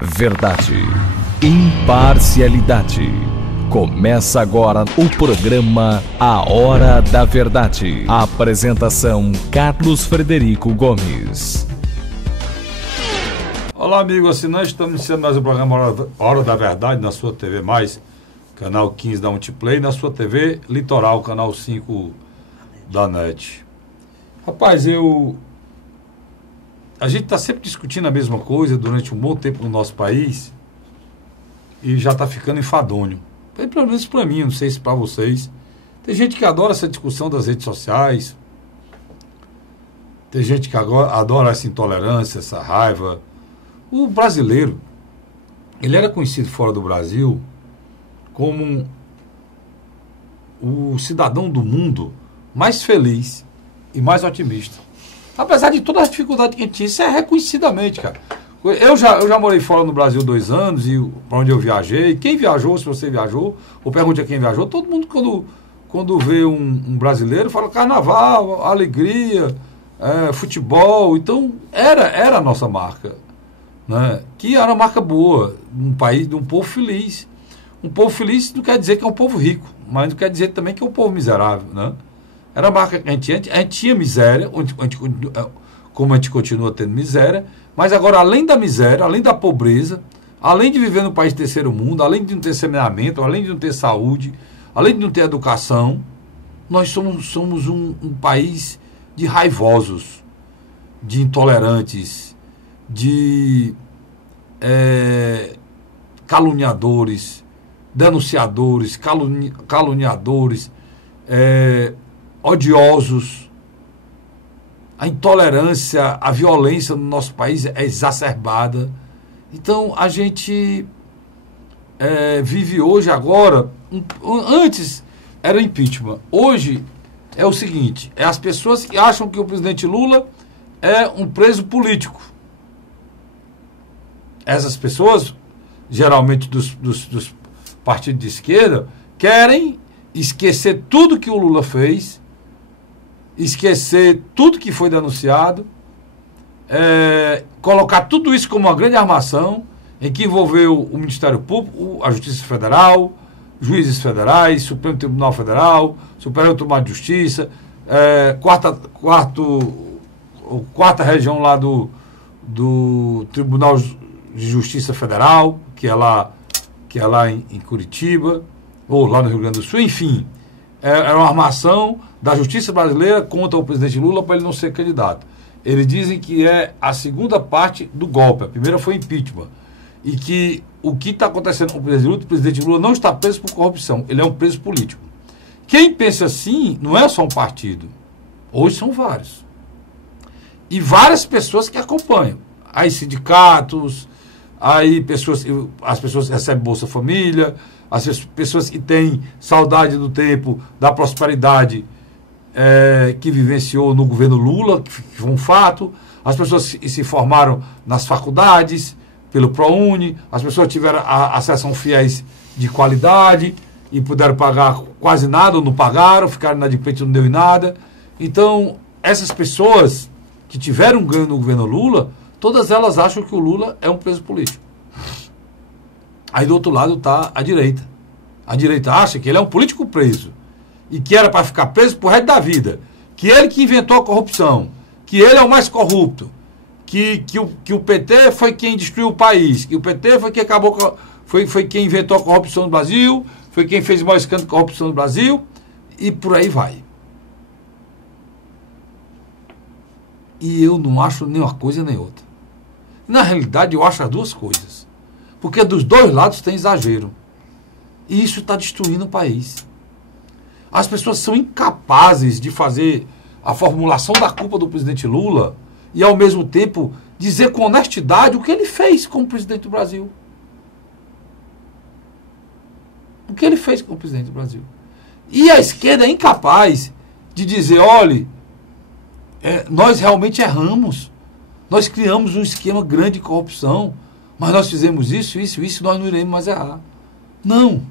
Verdade, imparcialidade. Começa agora o programa A Hora da Verdade. A apresentação: Carlos Frederico Gomes. Olá, amigo assinante, estamos iniciando mais um programa Hora da Verdade na sua TV+, canal 15 da Multiplay, na sua TV Litoral, canal 5 da NET. Rapaz, a gente está sempre discutindo a mesma coisa durante um bom tempo no nosso país e já está ficando enfadonho. Pelo menos para mim, não sei se para vocês. Tem gente que adora essa discussão das redes sociais, tem gente que adora essa intolerância, essa raiva. O brasileiro, ele era conhecido fora do Brasil como o cidadão do mundo mais feliz e mais otimista. Apesar de toda a dificuldade que a gente tinha, isso é reconhecidamente, cara. Eu já morei fora no Brasil 2 anos, e para onde eu viajei, quem viajou, se você viajou, ou pergunte a quem viajou, todo mundo quando vê um brasileiro fala carnaval, alegria, futebol. Então era a nossa marca, né? Que era uma marca boa, um país de um povo feliz. Um povo feliz não quer dizer que é um povo rico, mas não quer dizer também que é um povo miserável, né? Era a marca que a gente tinha miséria, como a gente continua tendo miséria, mas agora, além da miséria, além da pobreza, além de viver no país terceiro mundo, além de não ter saneamento, além de não ter saúde, além de não ter educação, nós somos um país de raivosos, de intolerantes, de caluniadores, denunciadores, caluniadores, odiosos. A intolerância, a violência no nosso país é exacerbada. Então a gente vive hoje agora, antes era impeachment, hoje é o seguinte, as pessoas que acham que o presidente Lula é um preso político. Essas pessoas, geralmente dos partidos de esquerda, querem esquecer tudo que o Lula fez, esquecer tudo que foi denunciado, colocar tudo isso como uma grande armação em que envolveu o Ministério Público, a Justiça Federal, juízes federais, Supremo Tribunal Federal, Superior Tribunal de Justiça, quarta região lá do Tribunal de Justiça Federal, que é lá em Curitiba, ou lá no Rio Grande do Sul, enfim. É uma armação da justiça brasileira contra o presidente Lula para ele não ser candidato. Eles dizem que é a segunda parte do golpe. A primeira foi impeachment. E que o que está acontecendo com o presidente Lula não está preso por corrupção. Ele é um preso político. Quem pensa assim não é só um partido. Hoje são vários. E várias pessoas que acompanham. Aí sindicatos, aí as pessoas recebem Bolsa Família, as pessoas que têm saudade do tempo da prosperidade que vivenciou no governo Lula, que foi um fato, as pessoas que se formaram nas faculdades, pelo ProUni, as pessoas tiveram acesso a fiéis de qualidade e puderam pagar quase nada ou não pagaram, ficaram inadimplentes, não deu em nada. Então, essas pessoas que tiveram ganho no governo Lula, todas elas acham que o Lula é um preso político. Aí do outro lado está a direita. A direita acha que ele é um político preso e que era para ficar preso pro resto da vida. Que ele que inventou a corrupção, que ele é o mais corrupto, que o PT foi quem destruiu o país, que o PT foi quem foi quem inventou a corrupção no Brasil, foi quem fez o maior escândalo de corrupção no Brasil, e por aí vai. E eu não acho nem uma coisa nem outra. Na realidade, eu acho as duas coisas. Porque dos dois lados tem exagero. E isso está destruindo o país. As pessoas são incapazes de fazer a formulação da culpa do presidente Lula e, ao mesmo tempo, dizer com honestidade o que ele fez como presidente do Brasil. O que ele fez como presidente do Brasil. E a esquerda é incapaz de dizer, olha, nós realmente erramos. Nós criamos um esquema grande de corrupção, mas nós fizemos isso, nós não iremos mais errar. Não.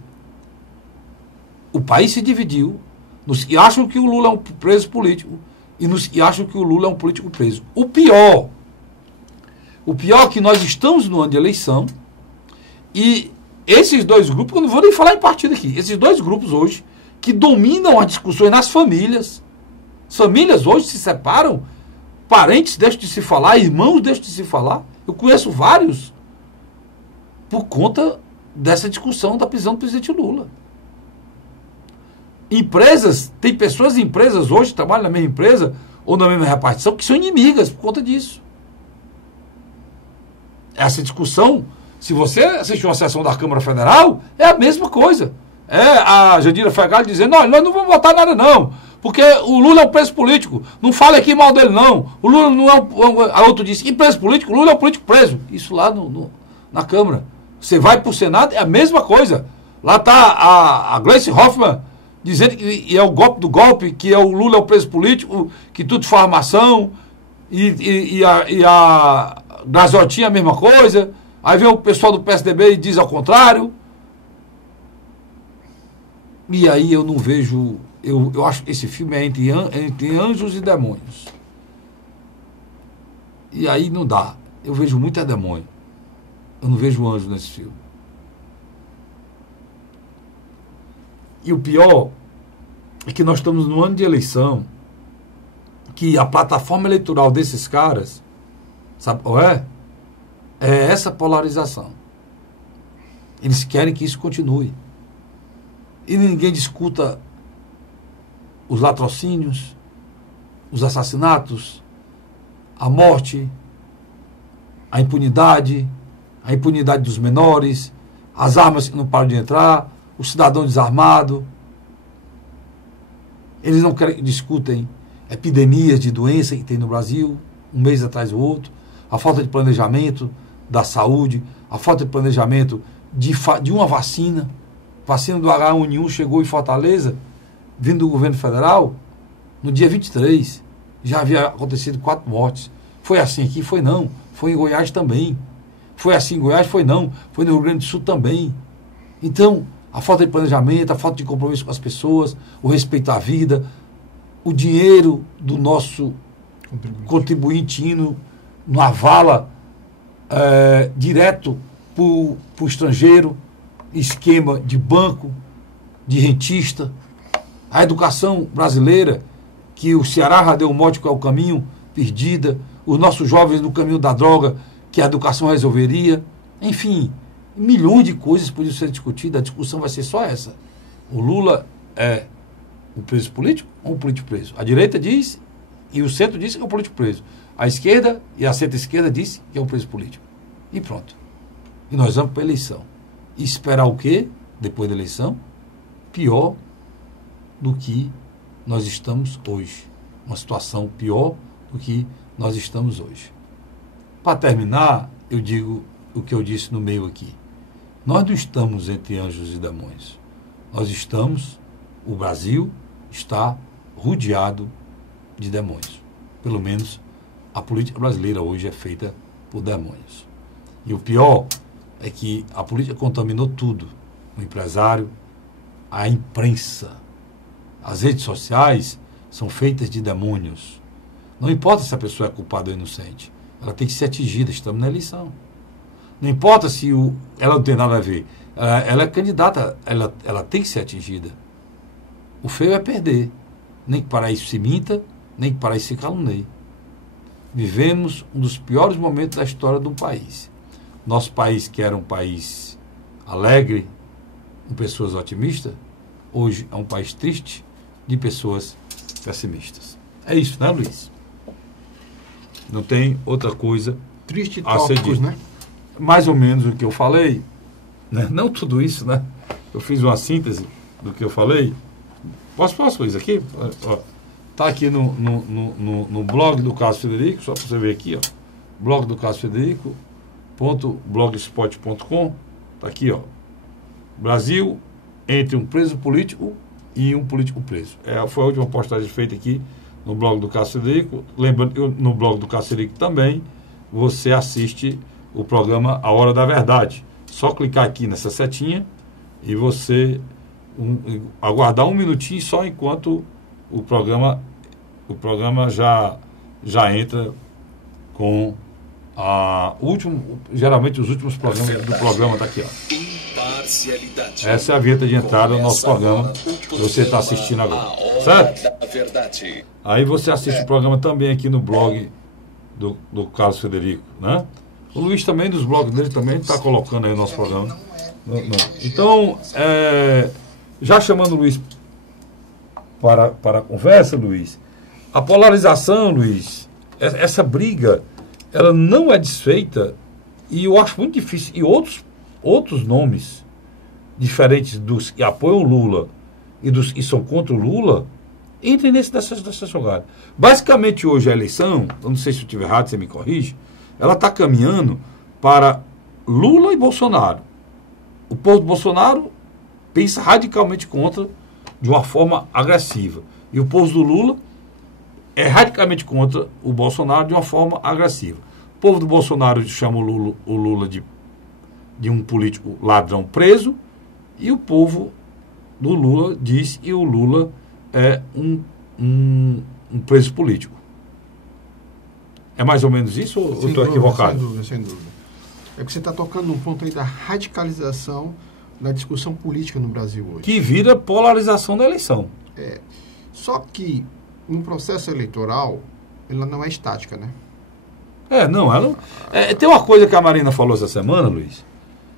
O país se dividiu, nos que acham que o Lula é um preso político e nos que acham que o Lula é um político preso. O pior O pior é que nós estamos no ano de eleição e esses dois grupos, eu não vou nem falar em partido aqui, esses dois grupos hoje que dominam as discussões nas famílias. As famílias hoje se separam, parentes deixam de se falar, irmãos deixam de se falar. Eu conheço vários por conta dessa discussão da prisão do presidente Lula. Empresas, tem pessoas em empresas hoje, que trabalham na mesma empresa ou na mesma repartição, que são inimigas por conta disso. Essa discussão, se você assistiu uma sessão da Câmara Federal, é a mesma coisa. É a Jandira Fegali dizendo, nós não vamos votar nada não, porque o Lula é um preso político, não fale aqui mal dele não, o Lula não é a outro disse, que preso político? O Lula é um político preso. Isso lá na Câmara. Você vai para o Senado, é a mesma coisa. Lá está a Gleice Hoffmann dizendo que é o golpe do golpe, que é o Lula é o preso político, que tudo foi armação, e a Gazotinha é a mesma coisa. Aí vem o pessoal do PSDB e diz ao contrário. E aí eu não vejo... Eu acho que esse filme é entre anjos e demônios. E aí não dá. Eu vejo muito demônio. Eu não vejo anjo nesse filme. E o pior é que nós estamos no ano de eleição, que a plataforma eleitoral desses caras, sabe qual é? É essa polarização. Eles querem que isso continue. E ninguém discuta os latrocínios, os assassinatos, a morte, a impunidade dos menores, as armas que não param de entrar, o cidadão desarmado. Eles não querem que discutem epidemias de doença que tem no Brasil, um mês atrás do outro, a falta de planejamento da saúde, a falta de planejamento de uma vacina. Vacina do H1N1 chegou em Fortaleza, vindo do governo federal, no dia 23. Já havia acontecido 4 mortes. Foi assim aqui? Foi não. Foi em Goiás também. Foi assim em Goiás? Foi não. Foi no Rio Grande do Sul também. Então, a falta de planejamento, a falta de compromisso com as pessoas, o respeito à vida, o dinheiro do nosso contribuinte indo numa vala direto para o estrangeiro, esquema de banco, de rentista, a educação brasileira, que o Ceará já deu um mote que é o caminho, perdida, os nossos jovens no caminho da droga, que a educação resolveria, enfim, milhões de coisas podiam ser discutidas, a discussão vai ser só essa. O Lula é um preso político ou um político preso? A direita diz, e o centro diz que é um político preso. A esquerda e a centro-esquerda diz que é um preso político. E pronto. E nós vamos para a eleição. E esperar o quê? Depois da eleição? Pior do que nós estamos hoje. Uma situação pior do que nós estamos hoje. Para terminar, eu digo o que eu disse no meio aqui. Nós não estamos entre anjos e demônios. Nós estamos, o Brasil está rodeado de demônios. Pelo menos a política brasileira hoje é feita por demônios. E o pior é que a política contaminou tudo. O empresário, a imprensa, as redes sociais são feitas de demônios. Não importa se a pessoa é culpada ou inocente. Ela tem que ser atingida. Estamos na eleição. Não importa se ela não tem nada a ver. Ela é candidata. Ela tem que ser atingida. O feio é perder. Nem que para isso se minta, nem que para isso se caluncie. Vivemos um dos piores momentos da história de um país. Nosso país, que era um país alegre, com pessoas otimistas, hoje é um país triste, de pessoas pessimistas. É isso, né, Luiz? Não tem outra coisa triste a ser tópicos, dito. né? Mais ou menos o que eu falei, né? Não tudo isso, né? Eu fiz uma síntese do que eu falei. Posso Luiz, aqui? Está aqui no blog do Carlos Frederico, só para você ver aqui, ó. Blog do Carlos Frederico, .blogspot.com, está aqui, ó. Brasil entre um preso político e um político preso. Foi a última postagem feita aqui no blog do Carlos Frederico. Lembrando que no blog do Carlos Frederico também você assiste o programa A Hora da Verdade. Só clicar aqui nessa setinha e você aguardar um minutinho só enquanto o programa já entra com geralmente os últimos programas do programa está aqui, ó. Imparcialidade. Essa é a vinheta de entrada do nosso programa que você está assistindo agora. Certo? Aí você assiste o programa também aqui no blog do Carlos Frederico, né? O Luiz também, dos blogs dele também, está colocando aí o nosso programa. Não. Então, já chamando o Luiz para a conversa, Luiz, a polarização, Luiz, essa briga, ela não é desfeita, e eu acho muito difícil, e outros nomes diferentes dos que apoiam o Lula e dos que são contra o Lula, entrem dessa jogada. Basicamente, hoje a eleição, eu não sei se eu estiver errado, você me corrige, ela está caminhando para Lula e Bolsonaro. O povo do Bolsonaro pensa radicalmente contra de uma forma agressiva. E o povo do Lula é radicalmente contra o Bolsonaro de uma forma agressiva. O povo do Bolsonaro chama o Lula de um político ladrão preso, e o povo do Lula diz que o Lula é um preso político. É mais ou menos isso ou eu estou equivocado? Sem dúvida. É que você está tocando num ponto aí da radicalização da discussão política no Brasil hoje. Que vira polarização da eleição. Só que no processo eleitoral, ela não é estática, né? Tem uma coisa que a Marina falou essa semana, Luiz.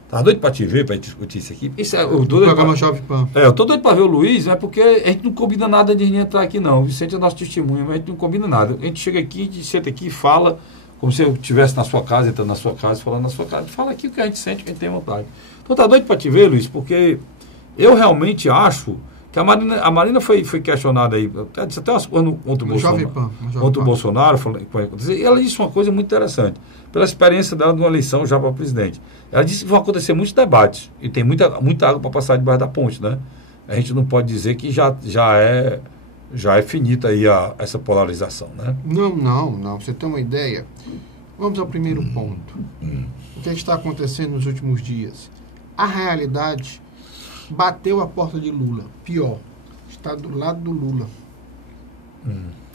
Tá doido para te ver, para discutir isso aqui. O programa Jovem Pan. Eu tô doido para ver o Luiz, porque a gente não combina nada de entrar aqui, não. O Vicente é nosso testemunho, mas a gente não combina nada. A gente chega aqui, a gente senta aqui e fala, como se eu estivesse na sua casa, entrando na sua casa, falando na sua casa. Fala aqui o que a gente sente, o que a gente tem vontade. Então tá doido para te ver, Luiz, porque eu realmente acho que a Marina foi questionada aí, disse até umas coisas contra o Bolsonaro. Contra o Bolsonaro, e ela disse uma coisa muito interessante, pela experiência dela de uma eleição já para presidente. Ela disse que vão acontecer muitos debates, e tem muita água para passar debaixo da ponte, né? A gente não pode dizer que já é finita aí essa polarização, né? Não. Você tem uma ideia? Vamos ao primeiro ponto. O que está acontecendo nos últimos dias? A realidade bateu a porta de Lula. Pior, está do lado do Lula.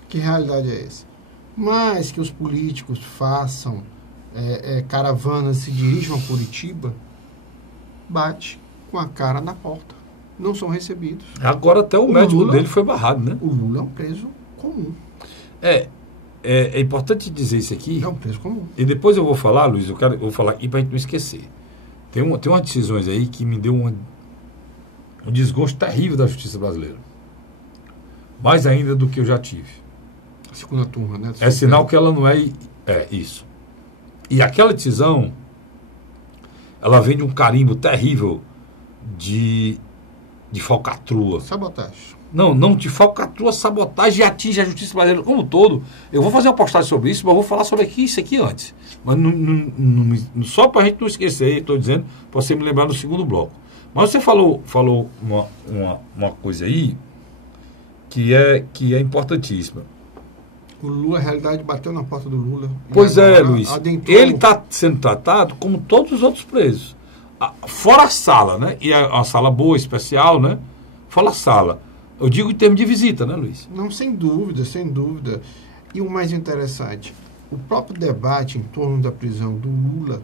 Que realidade é essa? Mas que os políticos façam caravanas, se dirijam a Curitiba, bate com a cara na porta. Não são recebidos. Agora até o médico Lula dele foi barrado, né? O Lula é um preso comum. É importante dizer isso aqui. É um preso comum. E depois eu vou falar, Luiz, eu vou falar aqui para a gente não esquecer. Tem umas decisões aí que me deu um desgosto terrível da justiça brasileira. Mais ainda do que eu já tive. A segunda turma, né? É sinal que ela não é isso. E aquela decisão, ela vem de um carimbo terrível de falcatrua. Sabotagem. Não, de falcatrua, sabotagem, e atinge a justiça brasileira como um todo. Eu vou fazer uma postagem sobre isso, mas eu vou falar sobre isso aqui antes. Mas só para a gente não esquecer, estou dizendo, para você me lembrar no segundo bloco. Mas você falou uma coisa aí que é importantíssima. O Lula, a realidade, bateu na porta do Lula. Pois Luiz. Ele está sendo tratado como todos os outros presos. Fora a sala, né? E é uma sala boa, especial, né? Fora a sala. Eu digo em termos de visita, né, Luiz? Não, sem dúvida, sem dúvida. E o mais interessante, o próprio debate em torno da prisão do Lula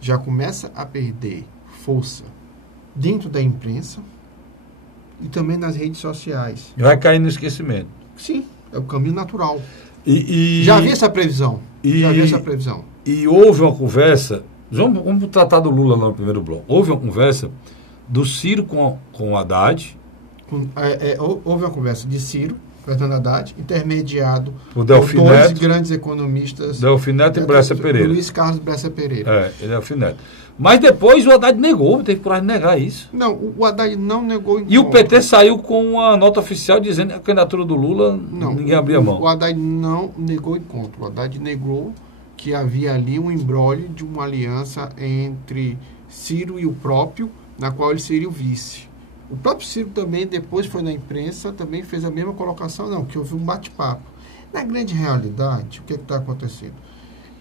já começa a perder força dentro da imprensa e também nas redes sociais. Vai cair no esquecimento. Sim, é o caminho natural. Já já havia essa previsão. E houve uma conversa, vamos tratar do Lula lá no primeiro bloco. Houve uma conversa do Ciro com o Haddad. Houve uma conversa de Ciro, Fernando Haddad, intermediado por dois grandes economistas. Delfim Neto e Bressa Pereira. Luiz Carlos Bressa Pereira. Delfim Neto. Mas depois o Haddad negou, teve coragem de negar isso. Não, o Haddad não negou. E o PT saiu com uma nota oficial dizendo que a candidatura do Lula, ninguém abria mão. O Haddad não negou encontro. O Haddad negou que havia ali um imbróglio de uma aliança entre Ciro e o próprio, na qual ele seria o vice. O próprio Ciro também, depois foi na imprensa, também fez a mesma colocação, não, que houve um bate-papo. Na grande realidade, o que está acontecendo?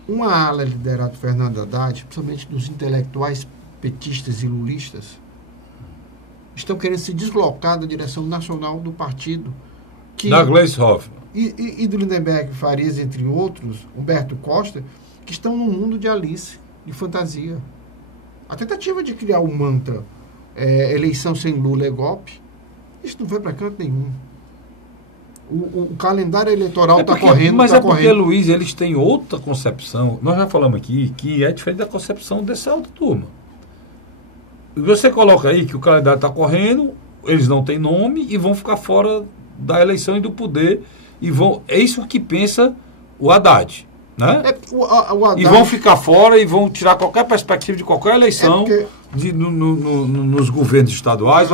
Uma ala liderada por Fernando Haddad, principalmente dos intelectuais petistas e lulistas, estão querendo se deslocar da direção nacional do partido. Da Gleisi Hoffmann. E do Lindenberg Farias, entre outros, Humberto Costa, que estão num mundo de Alice, de fantasia. A tentativa de criar o mantra eleição sem Lula é golpe, isso não vai para canto nenhum. O calendário eleitoral está correndo. Mas tá porque, correndo. Luiz, eles têm outra concepção. Nós já falamos aqui que é diferente da concepção dessa outra turma. Você coloca aí que o calendário está correndo, eles não têm nome e vão ficar fora da eleição e do poder. É isso que pensa o Haddad. Né? O Haddad, e vão ficar fora e vão tirar qualquer perspectiva de qualquer eleição nos governos estaduais.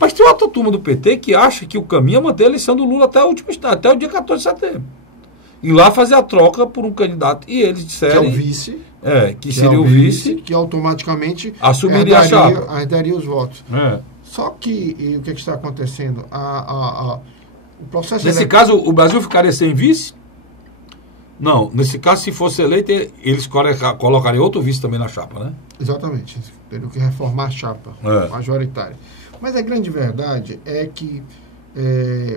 Mas tem outra turma do PT que acha que o caminho é manter a eleição do Lula até o dia 14 de setembro. E lá fazer a troca por um candidato. E eles disseram... Que é o vice. Que seria o vice. Que automaticamente assumiria a chapa. Herdaria os votos. Só que o que está acontecendo? O processo nesse caso, o Brasil ficaria sem vice? Não, nesse caso, se fosse eleito, eles colocariam outro vice também na chapa, né? Exatamente. Teriam que reformar a chapa majoritária. Mas a grande verdade é que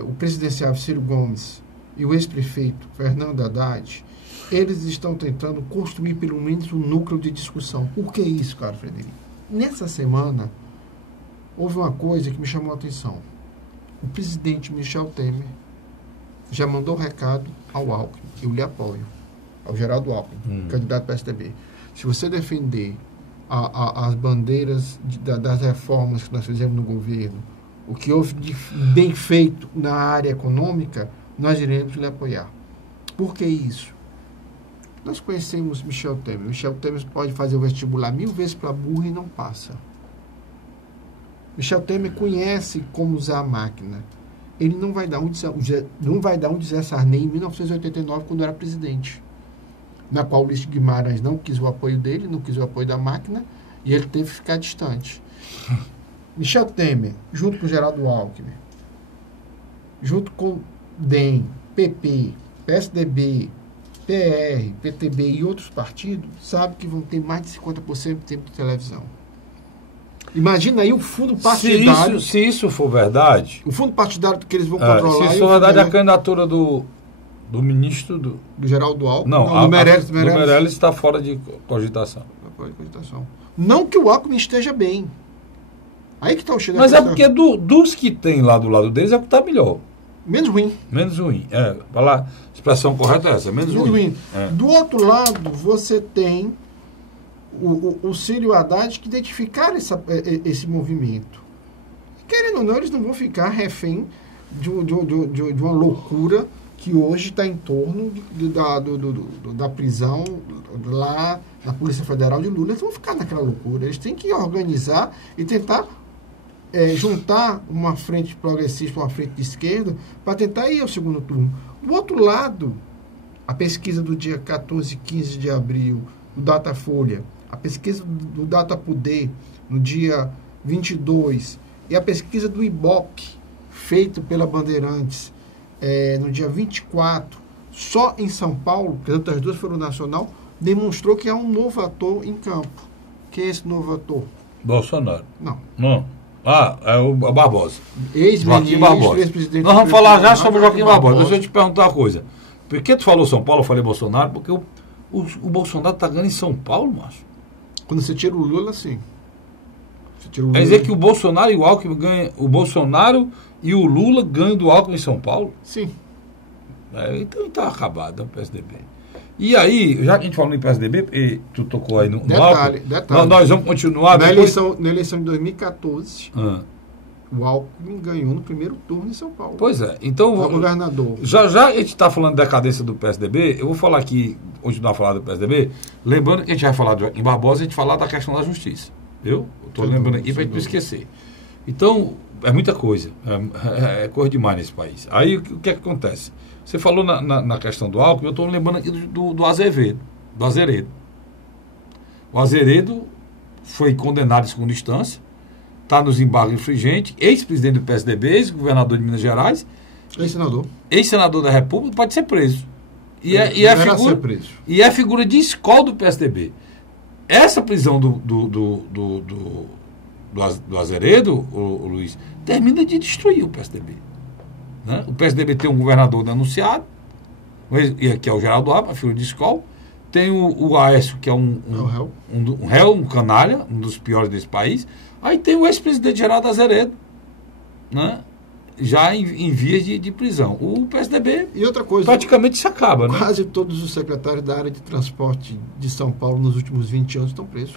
o presidenciável Ciro Gomes e o ex-prefeito Fernando Haddad, eles estão tentando construir pelo menos um núcleo de discussão. Por que isso, cara, Frederico? Nessa semana, houve uma coisa que me chamou a atenção. O presidente Michel Temer já mandou recado ao Alckmin. Eu lhe apoio. Ao Geraldo Alckmin, candidato do PSDB. Se você defender as bandeiras das reformas que nós fizemos no governo, o que houve de bem feito na área econômica, nós iremos lhe apoiar. Por que isso? Nós conhecemos Michel Temer. Michel Temer pode fazer o vestibular 1000 vezes para burro e não passa. Michel Temer conhece como usar a máquina. Ele não vai dar um de Zé Sarney em 1989, quando era presidente, na qual o Ulisses Guimarães não quis o apoio dele, não quis o apoio da máquina, e ele teve que ficar distante. Michel Temer, junto com Geraldo Alckmin, junto com DEM, PP, PSDB, PR, PTB e outros partidos, sabe que vão ter mais de 50% do tempo de televisão. Imagina aí o fundo partidário. Se isso for verdade... O fundo partidário que eles vão controlar... Se isso for verdade, a candidatura do ministro... Do Geraldo Alckmin... Não, do Meirelles está fora de cogitação. Não que o Alckmin esteja bem. Aí que está o cheiro. Mas é porque dos que tem lá do lado deles é o que está melhor. Menos ruim. Menos ruim. A expressão correta é essa, menos ruim. Do outro lado, você tem... O Ciro e o Haddad que identificaram esse movimento. Querendo ou não, eles não vão ficar refém de uma loucura que hoje está em torno da prisão lá na Polícia Federal de Lula. Eles vão ficar naquela loucura. Eles têm que organizar e tentar juntar uma frente progressista, uma frente de esquerda, para tentar ir ao segundo turno. Do outro lado, a pesquisa do dia 14 e 15 de abril, do Datafolha, a pesquisa do Datapoder no dia 22 e a pesquisa do Ibope, feita pela Bandeirantes no dia 24, só em São Paulo, porque as duas foram nacional, demonstrou que há um novo ator em campo. Quem é esse novo ator? Bolsonaro. Não. É o Barbosa. Joaquim Barbosa. Nós vamos falar já sobre o Joaquim Barbosa. Deixa eu te perguntar uma coisa. Por que tu falou São Paulo, eu falei Bolsonaro? Porque o Bolsonaro está ganhando em São Paulo, macho. Quando você tira o Lula, sim. Quer dizer que o Bolsonaro e o Alckmin ganham. O Bolsonaro e o Lula ganham do Alckmin em São Paulo? Sim. Então está acabado o PSDB. E aí, já que a gente falou em PSDB, e tu tocou aí no Alckmin. Detalhe. Nós vamos continuar. Na eleição de 2014, o Alckmin ganhou no primeiro turno em São Paulo. Pois é. Então, o governador. Já a gente está falando de decadência do PSDB, eu vou falar aqui, continuar a falar do PSDB, lembrando que a gente vai falar de Joaquim Barbosa, a gente falar da questão da justiça. Eu estou lembrando aqui para a gente não esquecer. Então, é muita coisa. É coisa demais nesse país. Aí, o que é que acontece? Você falou na questão do Alckmin, eu estou lembrando aqui do Azevedo. O Azevedo foi condenado em segunda instância, está nos embargos infringentes, ex-presidente do PSDB, ex-governador de Minas Gerais, ex-senador da República, pode ser preso. E é figura de escola do PSDB. Essa prisão do Azevedo, o Luiz, termina de destruir o PSDB. Né? O PSDB tem um governador denunciado, que é o Geraldo Alckmin, a figura de escola, tem o Aécio, que é um réu, um canalha, um dos piores desse país. Aí tem o ex-presidente Geraldo Azeredo, né? Já em vias de prisão. O PSDB e outra coisa, praticamente se acaba, né? Quase todos os secretários da área de transporte de São Paulo nos últimos 20 anos estão presos.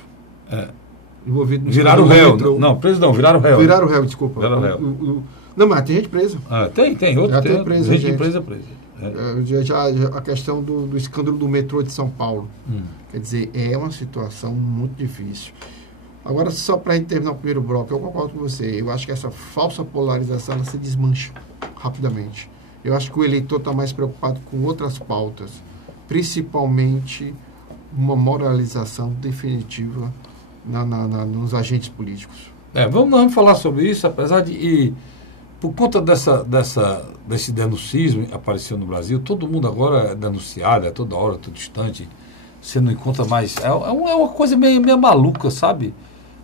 Envolvidos viraram réu. Não, preso não, viraram réu. Viraram réu, desculpa. Viraram réu. Não, mas tem gente presa. Tem outro. Já tem presa, gente presa. Já a questão do escândalo do metrô de São Paulo. Quer dizer, é uma situação muito difícil. Agora, só para a gente terminar o primeiro bloco, eu concordo com você. Eu acho que essa falsa polarização ela se desmancha rapidamente. Eu acho que o eleitor está mais preocupado com outras pautas, principalmente uma moralização definitiva nos agentes políticos. Vamos falar sobre isso, apesar de... por conta desse denuncismo que apareceu no Brasil, todo mundo agora é denunciado, é toda hora, todo instante. Você não encontra mais... É uma coisa meio maluca, sabe?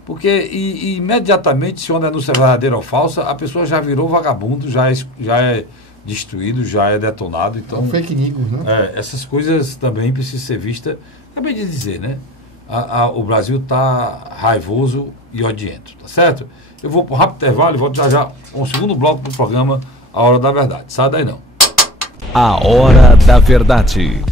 Porque imediatamente, se uma denúncia é verdadeira ou falsa, a pessoa já virou vagabundo, já é destruído, já é detonado. Então, fake news, né? Essas coisas também precisam ser vistas. Acabei de dizer, né? O Brasil está raivoso e odiento, tá certo? Eu vou para um rápido intervalo e volto já com o segundo bloco do programa A Hora da Verdade. Sai daí não. A Hora da Verdade.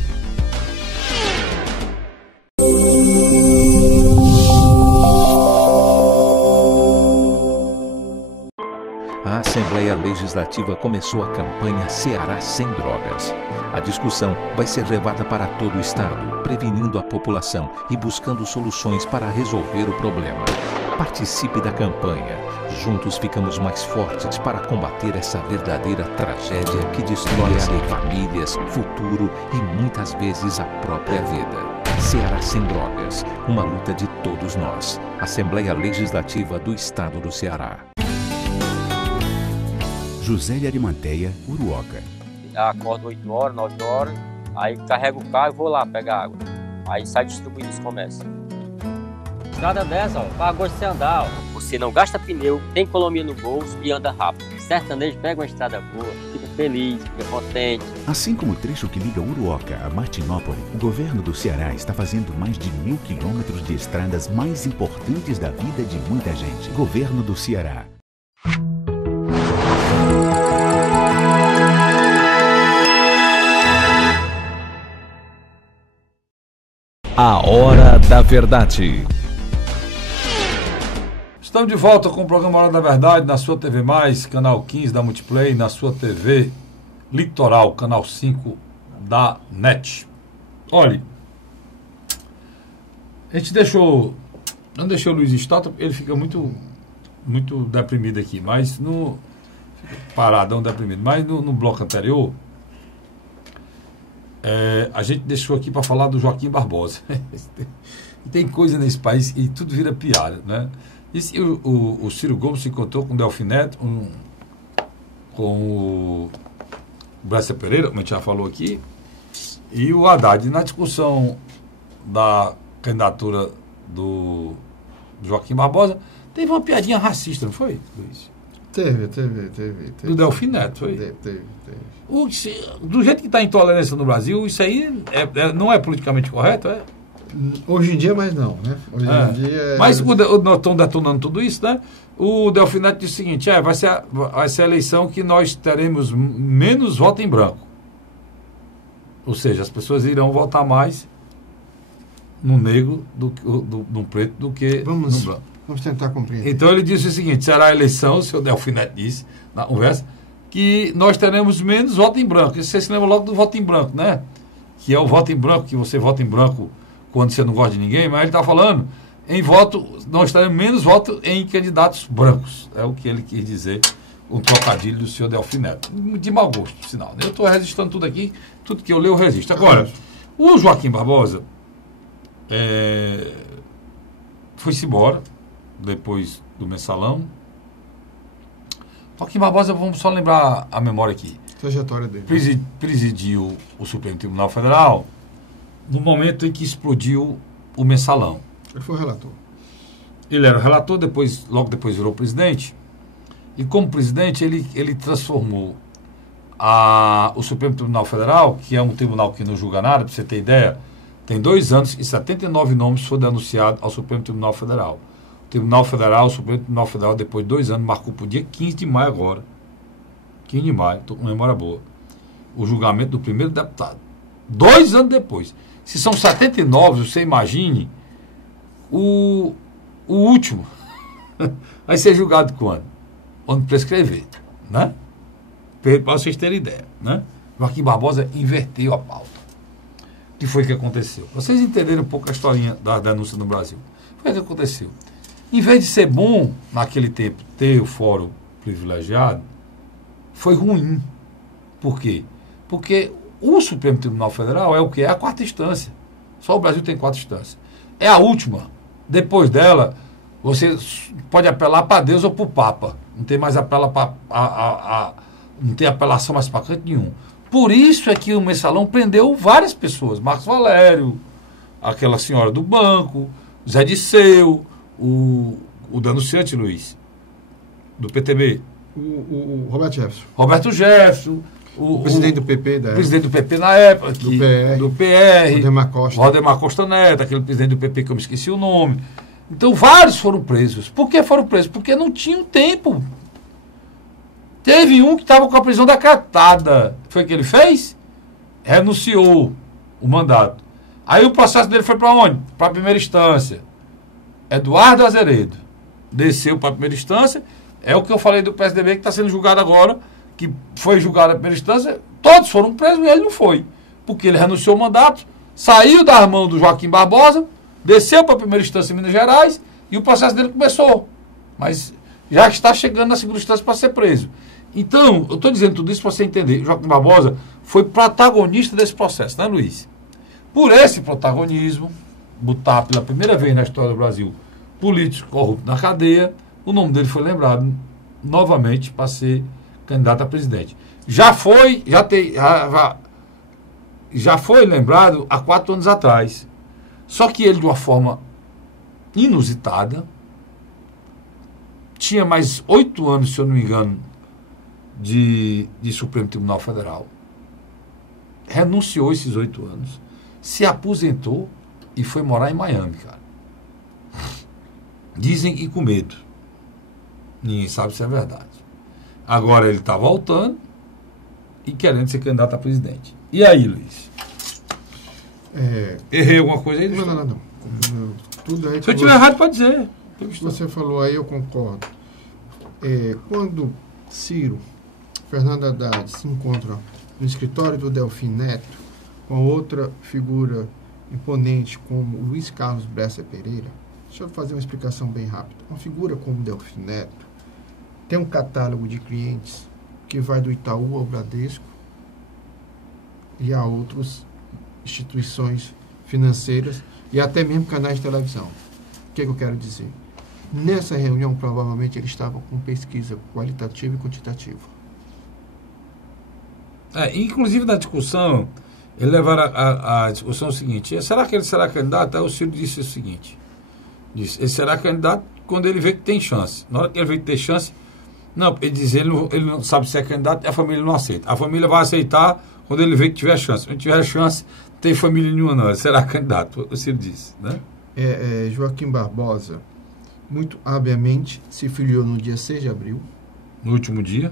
A Assembleia Legislativa começou a campanha Ceará Sem Drogas. A discussão vai ser levada para todo o estado, prevenindo a população e buscando soluções para resolver o problema. Participe da campanha. Juntos ficamos mais fortes para combater essa verdadeira tragédia que destrói famílias, futuro e muitas vezes a própria vida. Ceará Sem Drogas, uma luta de todos nós. Assembleia Legislativa do Estado do Ceará. José de Arimanteia, Uruoca. Acordo 8 horas, 9 horas, aí carrego o carro e vou lá pegar água. Aí sai distribuindo os comércios. Estrada dessa, pagou de você andar. Você não gasta pneu, tem economia no bolso e anda rápido. Sertanejo pega uma estrada boa, fica feliz, fica contente. Assim como o trecho que liga Uruoca a Martinópole, o governo do Ceará está fazendo mais de 1.000 quilômetros de estradas mais importantes da vida de muita gente. Governo do Ceará. A Hora da Verdade. Estamos de volta com o programa Hora da Verdade na sua TV+, canal 15 da Multiplay, na sua TV Litoral, canal 5 da NET. Olha, a gente não deixou o Luiz Stota, porque ele fica muito deprimido aqui, mas paradão deprimido, mas no bloco anterior, a gente deixou aqui para falar do Joaquim Barbosa. Tem coisa nesse país e tudo vira piada, né? O Ciro Gomes se encontrou com o Delfim Neto, com o Brescia Pereira, como a gente já falou aqui, e o Haddad. Na discussão da candidatura do Joaquim Barbosa, teve uma piadinha racista, não foi, Luiz? Teve. Do Delfim Neto, foi? Teve. Do jeito que está a intolerância no Brasil, isso aí não é politicamente correto, é? Hoje em dia, mas não, né? Hoje em dia... Mas nós estamos detonando tudo isso, né? O Delfim Neto disse o seguinte, vai ser a eleição que nós teremos menos voto em branco. Ou seja, as pessoas irão votar mais no negro, no preto, do que no branco. Vamos tentar compreender. Então ele disse o seguinte, será a eleição, o senhor Delfim Neto disse na conversa, que nós teremos menos voto em branco. Você se lembra logo do voto em branco, né? Que é o voto em branco, que você vota em branco quando você não gosta de ninguém, mas ele está falando em voto, nós teremos menos voto em candidatos brancos. É o que ele quis dizer, um trocadilho do senhor Delfim Neto. De mau gosto, por sinal. Eu estou registrando tudo aqui, tudo que eu leio eu resisto. Agora, o Joaquim Barbosa foi-se embora, depois do mensalão. Joaquim Barbosa, vamos só lembrar a memória aqui. Trajetória dele. Presidiu o Supremo Tribunal Federal no momento em que explodiu o mensalão. Ele foi relator. Ele era o relator, logo depois virou presidente. E como presidente, ele transformou o Supremo Tribunal Federal, que é um tribunal que não julga nada, para você ter ideia, Tem 2 anos e 79 nomes foram denunciados ao Supremo Tribunal Federal. O Supremo Tribunal Federal, depois de 2 anos, marcou para o dia 15 de maio agora. 15 de maio, estou com memória boa. O julgamento do primeiro deputado. 2 anos depois. Se são 79, você imagine o último. Vai ser julgado quando? Quando prescrever, né? Para vocês terem ideia, né? Joaquim Barbosa inverteu a pauta. O que foi que aconteceu? Vocês entenderam um pouco a historinha da denúncia no Brasil. Foi o que aconteceu. Em vez de ser bom, naquele tempo, ter o fórum privilegiado, foi ruim. Por quê? Porque o Supremo Tribunal Federal é o quê? É a 4ª instância. Só o Brasil tem 4 instâncias. É a última. Depois dela, você pode apelar para Deus ou para o Papa. Não tem mais não tem apelação mais para canto nenhum. Por isso é que o Mensalão prendeu várias pessoas. Marcos Valério, aquela senhora do banco, Zé Disseu, o denunciante Luiz, do PTB. O Roberto Jefferson. Roberto Jefferson. O presidente do PP da época. O presidente do PP na época. Do PR. Valdemar Costa Neto, aquele presidente do PP que eu me esqueci o nome. Então, vários foram presos. Por que foram presos? Porque não tinham tempo. Teve um que estava com a prisão decretada. Foi o que ele fez? Renunciou o mandato. Aí o processo dele foi para onde? Para a primeira instância. Eduardo Azeredo desceu para a primeira instância. É o que eu falei do PSDB que está sendo julgado agora, que foi julgado na primeira instância. Todos foram presos e ele não foi. Porque ele renunciou o mandato, saiu das mãos do Joaquim Barbosa, desceu para a primeira instância em Minas Gerais e o processo dele começou. Mas já está chegando na segunda instância para ser preso. Então, eu estou dizendo tudo isso para você entender. O Joaquim Barbosa foi protagonista desse processo, né, Luiz? Por esse protagonismo, botar pela primeira vez na história do Brasil político corrupto na cadeia, o nome dele foi lembrado novamente para ser candidato a presidente. Já foi lembrado há 4 anos atrás. Só que ele, de uma forma inusitada, tinha mais 8 anos, se eu não me engano, de Supremo Tribunal Federal. Renunciou esses 8 anos, se aposentou e foi morar em Miami, cara. Dizem que com medo. Ninguém sabe se é verdade. Agora ele está voltando e querendo ser candidato a presidente. E aí, Luiz? Errei alguma coisa aí? Não. Tudo aí. Se eu tiver errado, pode dizer. O que você falou aí, eu concordo. Quando Ciro, Fernando Haddad se encontram no escritório do Delfim Neto, com outra figura imponente como Luiz Carlos Bresser Pereira, deixa eu fazer uma explicação bem rápida. Uma figura como Delfim Neto tem um catálogo de clientes que vai do Itaú ao Bradesco e a outras instituições financeiras e até mesmo canais de televisão. O que eu quero dizer? Nessa reunião, provavelmente, eles estavam com pesquisa qualitativa e quantitativa. Inclusive, na discussão, ele levaram a discussão o seguinte: será que ele será candidato? Aí o Ciro disse o seguinte: ele será candidato quando ele vê que tem chance. Na hora que ele vê que tem chance, não, ele diz ele não sabe se é candidato e a família não aceita. A família vai aceitar quando ele vê que tiver chance. Se não tiver chance, não tem família nenhuma, não. Ele será candidato, o Ciro disse, né? Joaquim Barbosa, muito habilmente, se filiou no dia 6 de abril. No último dia.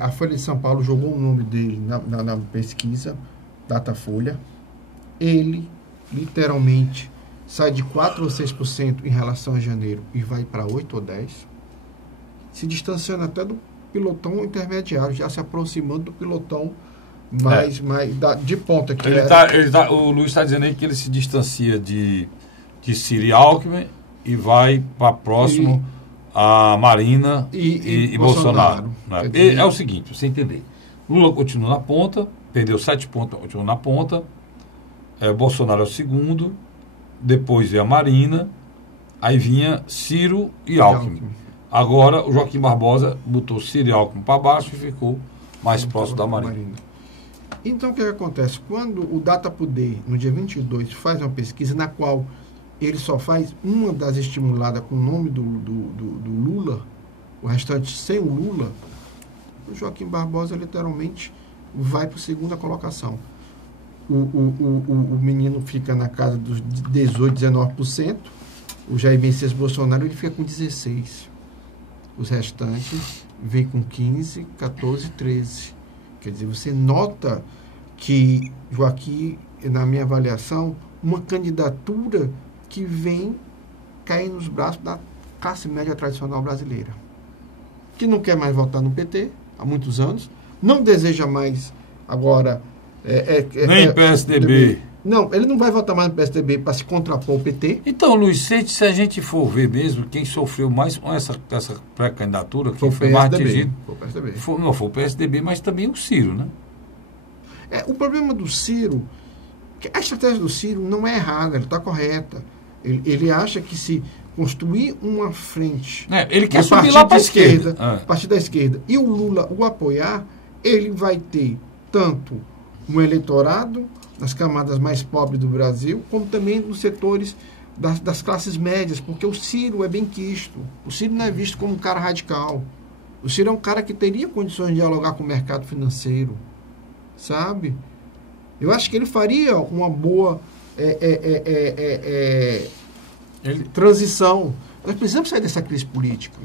A Folha de São Paulo jogou o nome dele na pesquisa, Datafolha. Ele, literalmente, sai de 4 ou 6% em relação a janeiro e vai para 8 ou 10%, se distanciando até do pilotão intermediário, já se aproximando do pilotão mais de ponta. Que o Luiz está dizendo aí que ele se distancia de Ciro e Alckmin e vai para próximo a Marina e Bolsonaro. Né? É o seguinte, pra você entender. Lula continua na ponta, perdeu 7 pontos, continua na ponta. Bolsonaro é o segundo, depois veio a Marina, aí vinha Ciro e Alckmin. Agora o Joaquim Barbosa botou Ciro e Alckmin para baixo e ficou mais próximo da Marina. Então o que acontece? Quando o Datapoder, no dia 22, faz uma pesquisa na qual ele só faz uma das estimuladas com o nome do Lula, o restante sem o Lula, o Joaquim Barbosa literalmente vai para a segunda colocação. o menino fica na casa dos 18%, 19%. O Jair Messias Bolsonaro ele fica com 16%. Os restantes vêm com 15%, 14%, 13%. Quer dizer, você nota que, Joaquim, na minha avaliação, uma candidatura que vem cair nos braços da classe média tradicional brasileira, que não quer mais votar no PT há muitos anos, não deseja mais agora... Nem PSDB. Não, ele não vai votar mais no PSDB para se contrapor ao PT. Então, Luiz, se a gente for ver mesmo, quem sofreu mais com essa pré-candidatura, quem foi mais atingido... Foi o PSDB. Não foi o PSDB, mas também o Ciro, né? O problema do Ciro, que a estratégia do Ciro não é errada, ela está correta. Ele acha que se construir uma frente... ele quer subir lá para a esquerda. A partir da esquerda, e o Lula o apoiar, ele vai ter tanto um eleitorado nas camadas mais pobres do Brasil, como também nos setores das classes médias, porque o Ciro é bem quisto. O Ciro não é visto como um cara radical. O Ciro é um cara que teria condições de dialogar com o mercado financeiro, sabe? Eu acho que ele faria uma boa transição. Nós precisamos sair dessa crise política.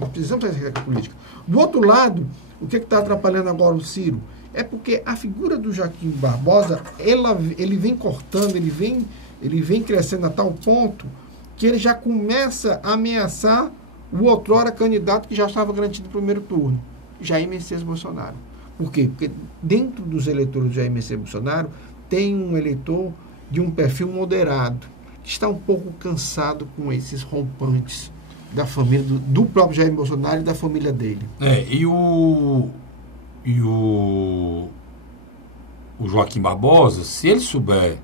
Do outro lado, o que está atrapalhando agora o Ciro? É porque a figura do Joaquim Barbosa, ele vem cortando, ele vem crescendo a tal ponto que ele já começa a ameaçar o outrora candidato que já estava garantido no primeiro turno, Jair Messias Bolsonaro. Por quê? Porque dentro dos eleitores do Jair Messias Bolsonaro tem um eleitor de um perfil moderado, que está um pouco cansado com esses rompantes da família, do próprio Jair Bolsonaro e da família dele. E o Joaquim Barbosa, se ele souber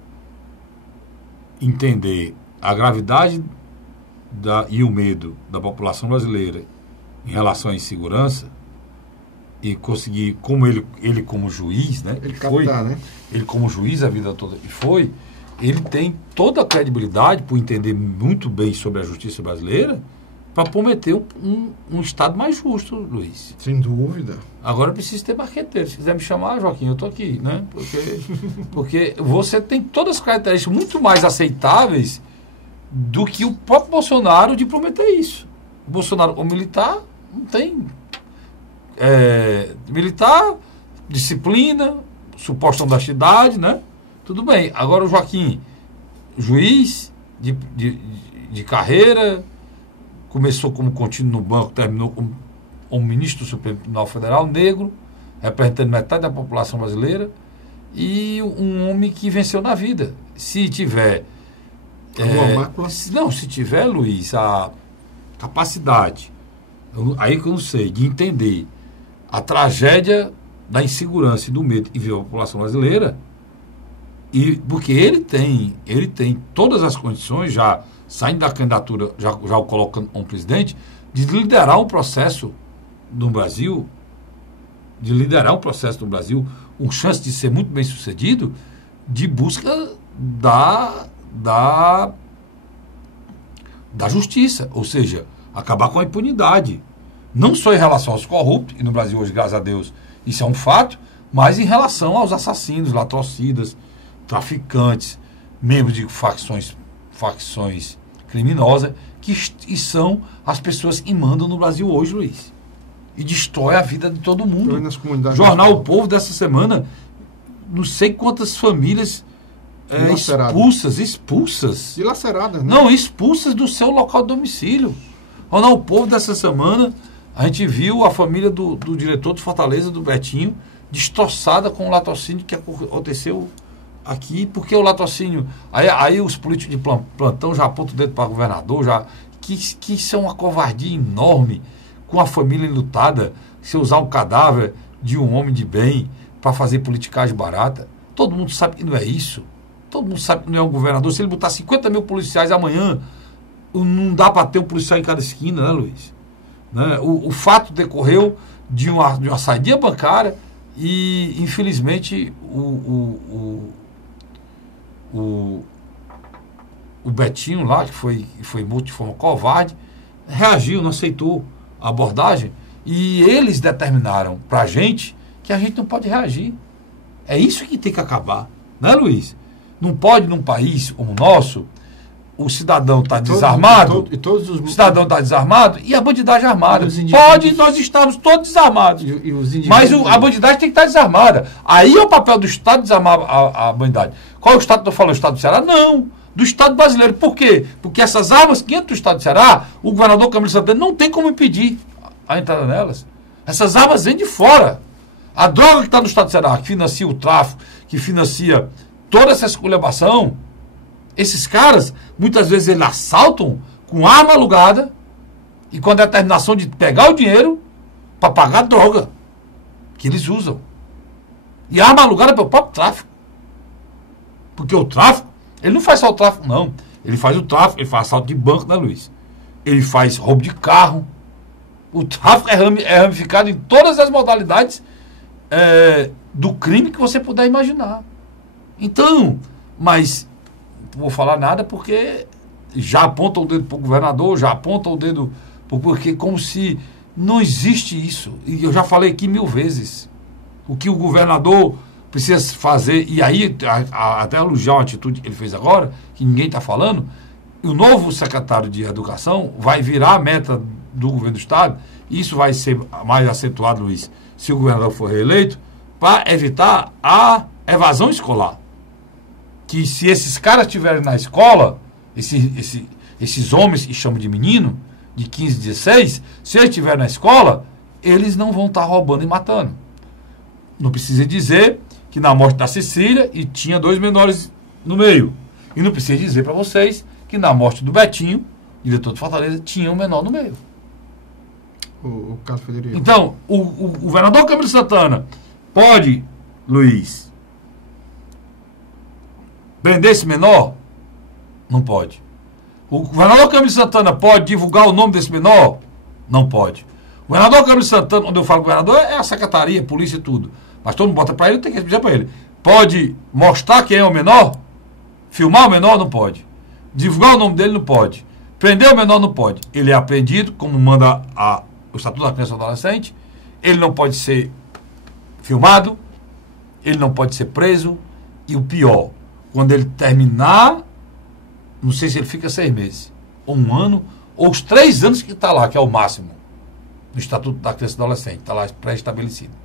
entender a gravidade e o medo da população brasileira em relação à insegurança, e conseguir, como ele como juiz, né? Ele como juiz a vida toda, ele tem toda a credibilidade por entender muito bem sobre a justiça brasileira, para prometer um Estado mais justo, Luiz. Sem dúvida. Agora precisa ter marqueteiro. Se quiser me chamar, Joaquim, eu estou aqui, né? Porque você tem todas as características muito mais aceitáveis do que o próprio Bolsonaro de prometer isso. O Bolsonaro, como militar, não tem... militar, disciplina, suposta honestidade, né? Tudo bem. Agora o Joaquim, juiz de carreira... Começou como contínuo no banco, terminou como um ministro do Supremo Tribunal Federal, negro, representando metade da população brasileira, e um homem que venceu na vida. Se tiver... se tiver, Luiz, a capacidade, aí que eu não sei, de entender a tragédia da insegurança e do medo que vive a população brasileira, porque ele tem todas as condições, já saindo da candidatura, já o colocando como presidente, de liderar um processo no Brasil, com chance de ser muito bem sucedido, de busca da justiça, ou seja, acabar com a impunidade, não só em relação aos corruptos, e no Brasil hoje, graças a Deus, isso é um fato, mas em relação aos assassinos, latrocidas, traficantes, membros de facções criminosas, que são as pessoas que mandam no Brasil hoje, Luiz. E destrói a vida de todo mundo. Jornal O Povo dessa semana, não sei quantas famílias expulsas. Dilaceradas, né? Não, expulsas do seu local de domicílio. Jornal O Povo dessa semana, a gente viu a família do diretor de Fortaleza, do Betinho, destroçada com o latrocínio que aconteceu aqui, porque o latrocínio... Aí os políticos de plantão já apontam o dedo para o governador, que isso é uma covardia enorme, com a família enlutada, se usar um cadáver de um homem de bem para fazer politicagem barata. Todo mundo sabe que não é isso. Todo mundo sabe que não é um governador. Se ele botar 50 mil policiais amanhã, não dá para ter um policial em cada esquina, né, Luiz? Né? O fato decorreu de uma saída bancária e, infelizmente, o Betinho lá, que foi morto de forma covarde, reagiu, não aceitou a abordagem, e eles determinaram para a gente que a gente não pode reagir. É isso que tem que acabar, né, Luiz? Não pode, num país como o nosso, o cidadão está desarmado, o cidadão está desarmado e a bandidagem armada. Pode nós estarmos todos desarmados, mas a bandidagem tem que estar desarmada. Aí é o papel do Estado desarmar a bandidagem. Qual é o Estado que eu falo? O Estado do Ceará? Não. Do Estado brasileiro. Por quê? Porque essas armas que entram do Estado do Ceará, o governador Camilo Santana não tem como impedir a entrada nelas. Essas armas vêm de fora. A droga que está no Estado do Ceará, que financia o tráfico, que financia toda essa esculhambação, esses caras, muitas vezes eles assaltam com arma alugada e com a determinação de pegar o dinheiro para pagar a droga que eles usam. E a arma alugada pelo próprio tráfico. Porque o tráfico, ele não faz só o tráfico, não. Ele faz o tráfico, ele faz assalto de banco, né, Luiz? Ele faz roubo de carro. O tráfico é ramificado em todas as modalidades do crime que você puder imaginar. Então, mas não vou falar nada porque já aponta o dedo para o governador, já aponta o dedo, porque como se não existe isso. E eu já falei aqui 1000 vezes. O que o governador precisa fazer, e aí até elogiar uma atitude que ele fez agora, que ninguém está falando, o novo secretário de Educação vai virar a meta do governo do Estado, e isso vai ser mais acentuado, Luiz, se o governador for reeleito, para evitar a evasão escolar. Que se esses caras estiverem na escola, esses homens que chamam de menino, de 15, 16, se eles estiverem na escola, eles não vão estar roubando e matando. Não precisa dizer que na morte da Cecília e tinha 2 menores no meio. E não precisa dizer para vocês que na morte do Betinho, diretor de Fortaleza, tinha um menor no meio. O Carlos Frederico. Então, o governador Camilo Santana pode, Luiz, prender esse menor? Não pode. O governador Camilo Santana pode divulgar o nome desse menor? Não pode. O governador Camilo Santana, quando eu falo governador, é a secretaria, a polícia e tudo. Mas todo mundo bota para ele, tem que dizer para ele. Pode mostrar quem é o menor? Filmar o menor? Não pode. Divulgar o nome dele? Não pode. Prender o menor? Não pode. Ele é apreendido, como manda o Estatuto da Criança e do Adolescente. Ele não pode ser filmado. Ele não pode ser preso. E o pior, quando ele terminar, não sei se ele fica 6 meses, ou 1 ano, ou os 3 anos que está lá, que é o máximo do Estatuto da Criança e do Adolescente, está lá pré-estabelecido.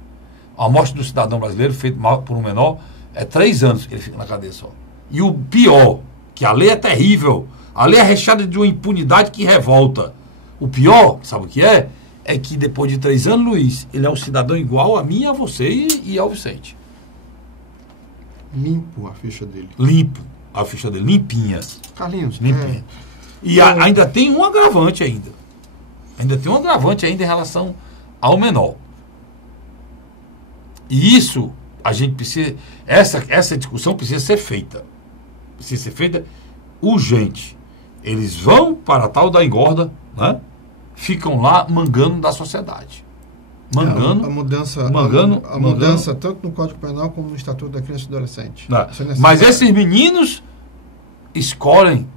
A morte do cidadão brasileiro, feito por um menor, é 3 anos que ele fica na cadeia só. E o pior, que a lei é terrível, a lei é recheada de uma impunidade que revolta. O pior, sabe o que é? É que depois de 3 anos, Luiz, ele é um cidadão igual a mim, a você e ao Vicente. Limpo a ficha dele. Limpo a ficha dele, limpinha. Carlinhos, limpinha. E ainda tem um agravante ainda. Ainda tem um agravante ainda em relação ao menor. E isso, a gente precisa... Essa discussão precisa ser feita. Precisa ser feita urgente. Eles vão para a tal da engorda, né? Ficam lá mangando da sociedade. Mangando. A mudança, mangando, a mudança tanto no Código Penal como no Estatuto da Criança e do Adolescente. Mas esses meninos escolhem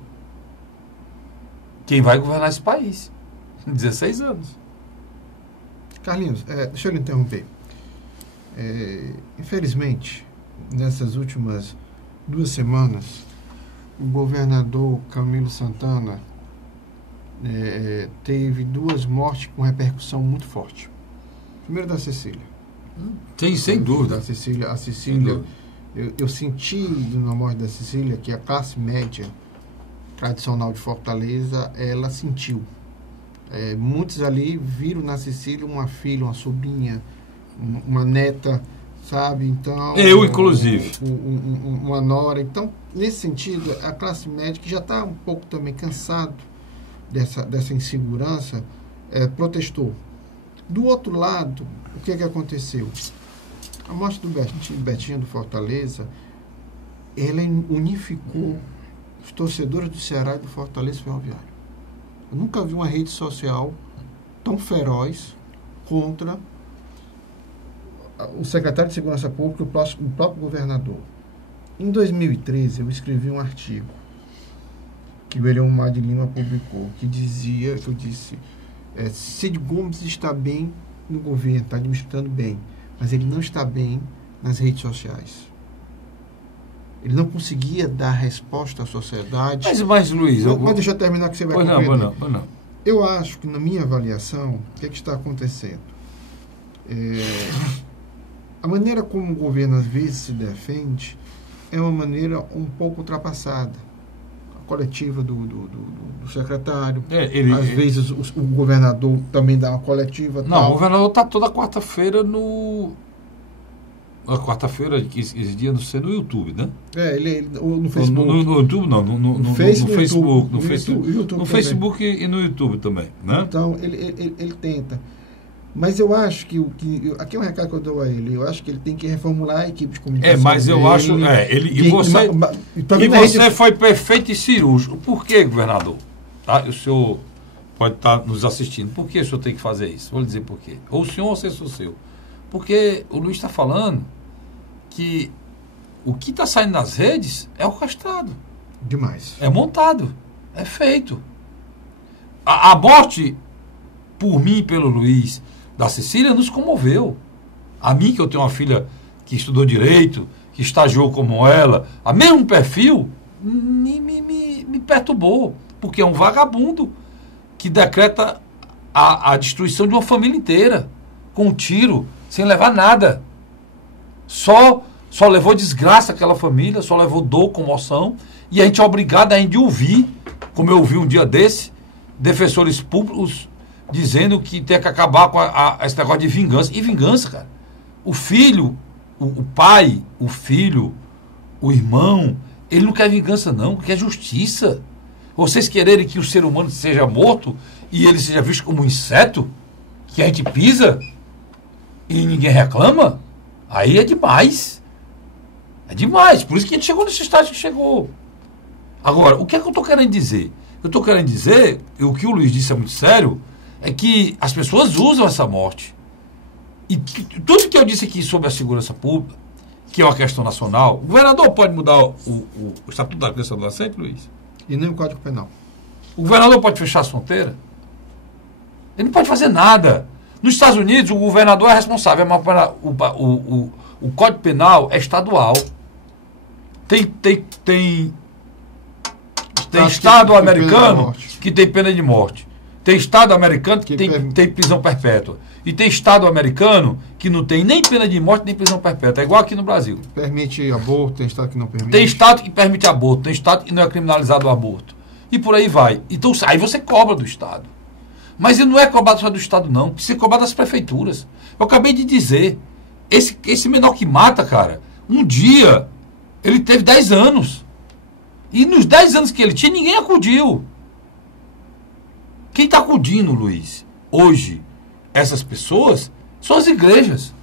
quem vai governar esse país. 16 anos. Carlinhos, deixa eu lhe interromper. Infelizmente, nessas últimas 2 semanas, o governador Camilo Santana teve 2 mortes com repercussão muito forte. Primeiro da Cecília. Tem, sem dúvida. A Cecília, eu senti na morte da Cecília que a classe média tradicional de Fortaleza, ela sentiu. Muitos ali viram na Cecília uma filha, uma sobrinha, uma neta, sabe? Então, eu, inclusive. Uma nora. Então, nesse sentido, a classe média, que já está um pouco também cansado dessa insegurança, protestou. Do outro lado, o que aconteceu? A morte do Betinho do Fortaleza, ela unificou os torcedores do Ceará e do Fortaleza Ferroviário. Eu nunca vi uma rede social tão feroz contra o secretário de Segurança Pública e o próprio governador. Em 2013, eu escrevi um artigo que o Elion Mar de Lima publicou, que dizia, que eu disse, Cid Gomes está bem no governo, está administrando bem, mas ele não está bem nas redes sociais. Ele não conseguia dar resposta à sociedade. Mas Luiz... Mas deixa eu terminar que você vai compreender. Não. Eu acho que, na minha avaliação, o que está acontecendo? A maneira como o governo, às vezes, se defende é uma maneira um pouco ultrapassada. A coletiva do secretário. Às vezes, o governador também dá uma coletiva. Não, o governador está toda quarta-feira no... A quarta-feira, esse dia, não sei, no YouTube, né? Ele no Facebook. No YouTube, não. No Facebook. No Facebook e no YouTube também, né? Então, ele tenta. Mas eu acho que aqui é um recado que eu dou a ele. Eu acho que ele tem que reformular a equipe de comunicação. Mas eu acho... Você foi perfeito e cirúrgico. Por que, governador? Tá? O senhor pode estar nos assistindo. Por que o senhor tem que fazer isso? Vou lhe dizer por quê. Ou o senhor ou o seu. Porque o Luiz está falando que o que está saindo nas redes é orquestrado. Demais. É montado. É feito. A morte, por mim e pelo Luiz, da Cecília, nos comoveu. A mim, que eu tenho uma filha que estudou Direito, que estagiou como ela, a mesmo perfil, me perturbou. Porque é um vagabundo que decreta a destruição de uma família inteira, com um tiro, sem levar nada. Só levou desgraça àquela família, só levou dor, comoção, e a gente é obrigado a ouvir, como eu ouvi um dia desse, defensores públicos dizendo que tem que acabar com esse negócio de vingança. E vingança, cara. O filho, o pai, o filho, o irmão, ele não quer vingança não, quer justiça. Vocês quererem que o ser humano seja morto e ele seja visto como um inseto, que a gente pisa e ninguém reclama, aí é demais. É demais. Por isso que a gente chegou nesse estágio que chegou. Agora, o que é que eu estou querendo dizer? Eu estou querendo dizer, e o que o Luiz disse é muito sério, é que as pessoas usam essa morte. E tudo que eu disse aqui sobre a segurança pública, que é uma questão nacional, o governador pode mudar o Estatuto da Criança e do Adolescente, Luiz? E nem o Código Penal. O governador pode fechar as fronteiras? Ele não pode fazer nada. Nos Estados Unidos, o governador é responsável, mas o Código Penal é estadual. Tem Estado americano que tem pena de morte. Tem Estado americano que tem prisão perpétua. E tem Estado americano que não tem nem pena de morte, nem prisão perpétua. É igual aqui no Brasil. Permite aborto, tem Estado que não permite. Tem Estado que permite aborto, tem Estado que não é criminalizado o aborto. E por aí vai. Então, aí você cobra do Estado. Mas ele não é cobrado só do Estado, não. Precisa ser cobrado das prefeituras. Eu acabei de dizer, esse menor que mata, cara, um dia, ele teve 10 anos. E nos 10 anos que ele tinha, ninguém acudiu. Quem está acudindo, Luiz, hoje, essas pessoas, são as igrejas.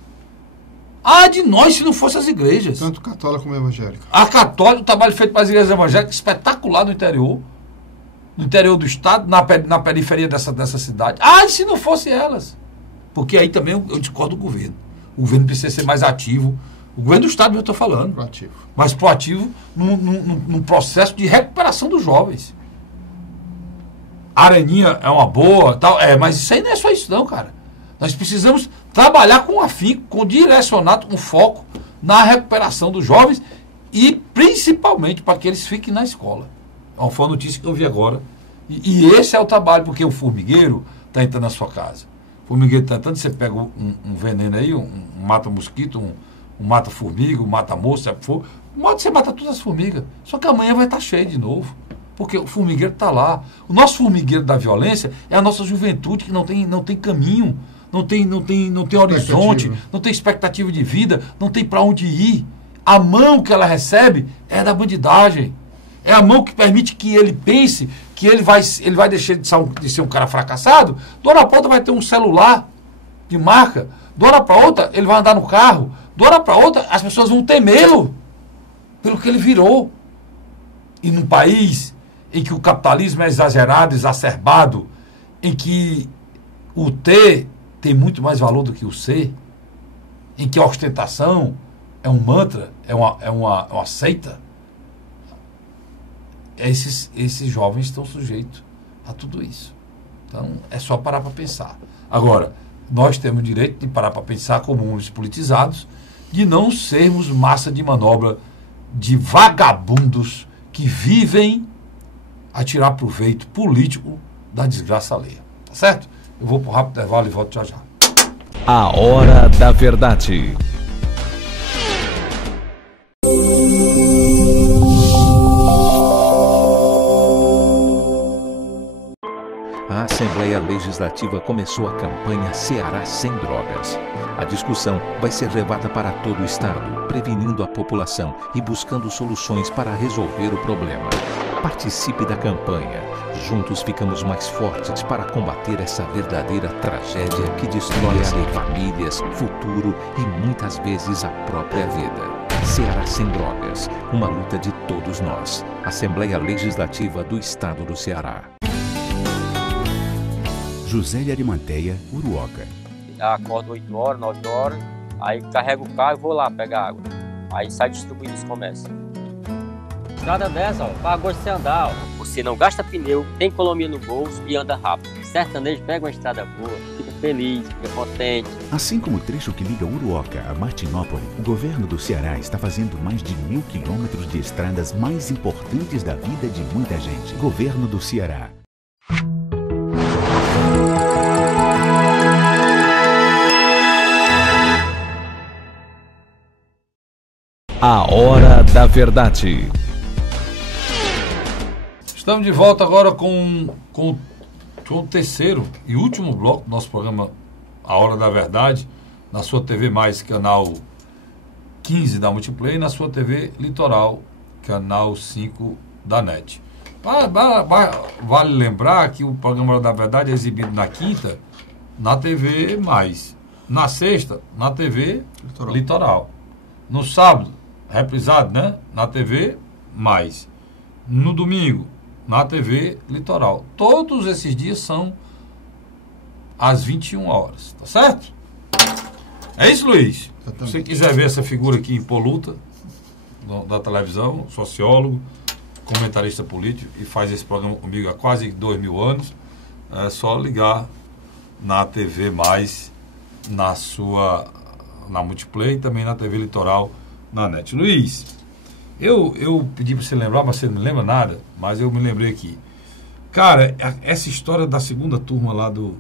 De nós se não fossem as igrejas. Tanto católica como evangélica. A católica, o trabalho feito para as igrejas evangélicas, espetacular no interior do estado, na periferia dessa cidade. Se não fossem elas. Porque aí também eu discordo do governo. O governo precisa ser mais ativo. O governo do estado, eu estou falando. Proativo. Mais proativo num processo de recuperação dos jovens. A Areninha é uma boa, tal, mas isso aí não é só isso não, cara. Nós precisamos trabalhar com afinco, com direcionado, com foco na recuperação dos jovens e principalmente para que eles fiquem na escola. Foi uma notícia que eu vi agora. E esse é o trabalho, porque o formigueiro está entrando na sua casa. O formigueiro está entrando, você pega um veneno aí, um mata-mosquito, um mata-formiga, um mata-moça, você mata todas as formigas. Só que amanhã vai estar cheio de novo. Porque o formigueiro está lá. O nosso formigueiro da violência é a nossa juventude que não tem caminho, não tem horizonte, não tem expectativa de vida, não tem para onde ir. A mão que ela recebe é da bandidagem. É a mão que permite que ele pense que ele vai deixar de ser um cara fracassado. De hora para outra vai ter um celular de marca. De hora para outra ele vai andar no carro. De hora para outra as pessoas vão temê-lo pelo que ele virou. E num país em que o capitalismo é exagerado, exacerbado, em que o ter tem muito mais valor do que o ser, em que a ostentação é um mantra, é uma seita, esses jovens estão sujeitos a tudo isso. Então, é só parar para pensar. Agora, nós temos o direito de parar para pensar como homens politizados, de não sermos massa de manobra de vagabundos que vivem a tirar proveito político da desgraça alheia. Tá certo? Eu vou para o rápido intervalo e volto já já. A Hora da Verdade. A Assembleia Legislativa começou a campanha Ceará Sem Drogas. A discussão vai ser levada para todo o estado, prevenindo a população e buscando soluções para resolver o problema. Participe da campanha. Juntos ficamos mais fortes para combater essa verdadeira tragédia que destrói famílias, futuro e muitas vezes a própria vida. Ceará Sem Drogas, uma luta de todos nós. Assembleia Legislativa do Estado do Ceará. José de Arimanteia, Uruoca. Acordo 8 horas, 9 horas, aí carrego o carro e vou lá pegar água. Aí sai distribuindo os comércios. Estrada dessa, ó, para gosto de você andar, ó. Você não gasta pneu, tem economia no bolso e anda rápido. Sertanejo pega uma estrada boa, fica feliz, fica contente. Assim como o trecho que liga Uruoca a Martinópole, o governo do Ceará está fazendo mais de 1.000 quilômetros de estradas mais importantes da vida de muita gente. Governo do Ceará. A Hora da Verdade. Estamos de volta agora com o terceiro e último bloco do nosso programa A Hora da Verdade, na sua TV Mais, canal 15 da Multiplay, e na sua TV Litoral, canal 5 da NET. Vale lembrar que o programa A Hora da Verdade é exibido na quinta, na TV Mais. Na sexta, na TV Litoral. No sábado, reprisado, né? Na TV Mais. No domingo, na TV Litoral. Todos esses dias são às 21 horas, tá certo? É isso, Luiz? Se você quiser ver essa figura aqui impoluta da televisão, sociólogo, comentarista político, e faz esse programa comigo há quase 2.000 anos, é só ligar na TV Mais, na Multiplay, e também na TV Litoral, na NET. Luiz, eu pedi para você lembrar, mas você não lembra nada, mas eu me lembrei aqui. Cara, essa história da segunda turma lá do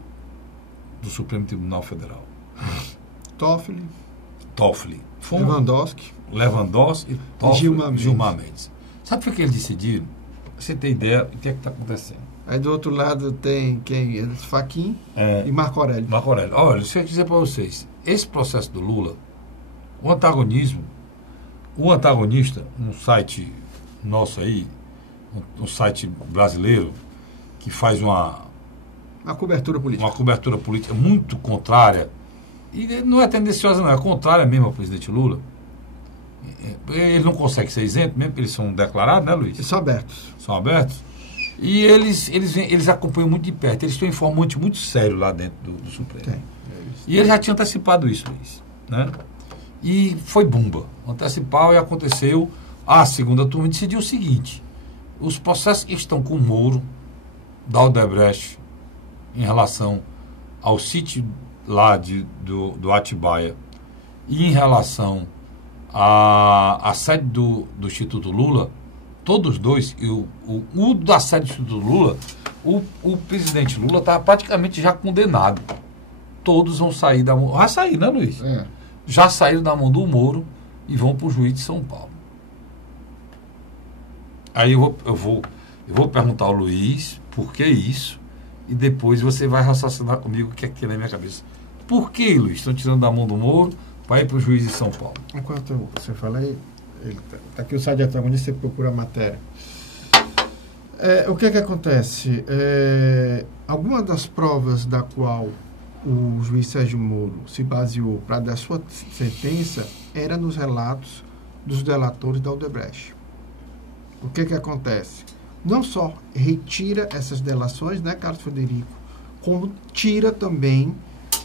Supremo Tribunal Federal. Toffoli. Lewandowski e Gilmar Mendes. Sabe o que eles decidiram? Você tem ideia do que é que está acontecendo? Aí do outro lado tem quem? Fachin e Marco Aurélio. Olha, deixa eu dizer para vocês. Esse processo do Lula, o antagonista, um site nosso aí, um site brasileiro, que faz uma cobertura política muito contrária, e não é tendenciosa não, é contrária mesmo ao presidente Lula. Ele não consegue ser isento, mesmo porque eles são declarados, né, Luiz? São abertos. E eles acompanham muito de perto, eles têm um informante muito sério lá dentro do Supremo. E eles já tinham antecipado isso, Luiz, né? E foi bomba. Antecipar, e aconteceu. A segunda turma decidiu o seguinte: os processos que estão com o Moro, da Odebrecht, em relação ao sítio lá do Atibaia, e em relação à sede do Instituto Lula, todos dois, o da sede do Instituto Lula, o presidente Lula estava praticamente já condenado. Todos vão sair da mão. Vai sair, né, Luiz? Já saíram da mão do Moro e vão para o juiz de São Paulo. Aí eu vou perguntar ao Luiz por que isso, e depois você vai raciocinar comigo o que é que tem na minha cabeça. Por que, Luiz, estão tirando da mão do Moro para ir para o juiz de São Paulo? Enquanto você fala aí, tá aqui o site de antagonista, você procura a matéria. O que acontece? Alguma das provas da qual o juiz Sérgio Moro se baseou para dar sua sentença era nos relatos dos delatores da Odebrecht. O que acontece? Não só retira essas delações, né, Carlos Frederico, como tira também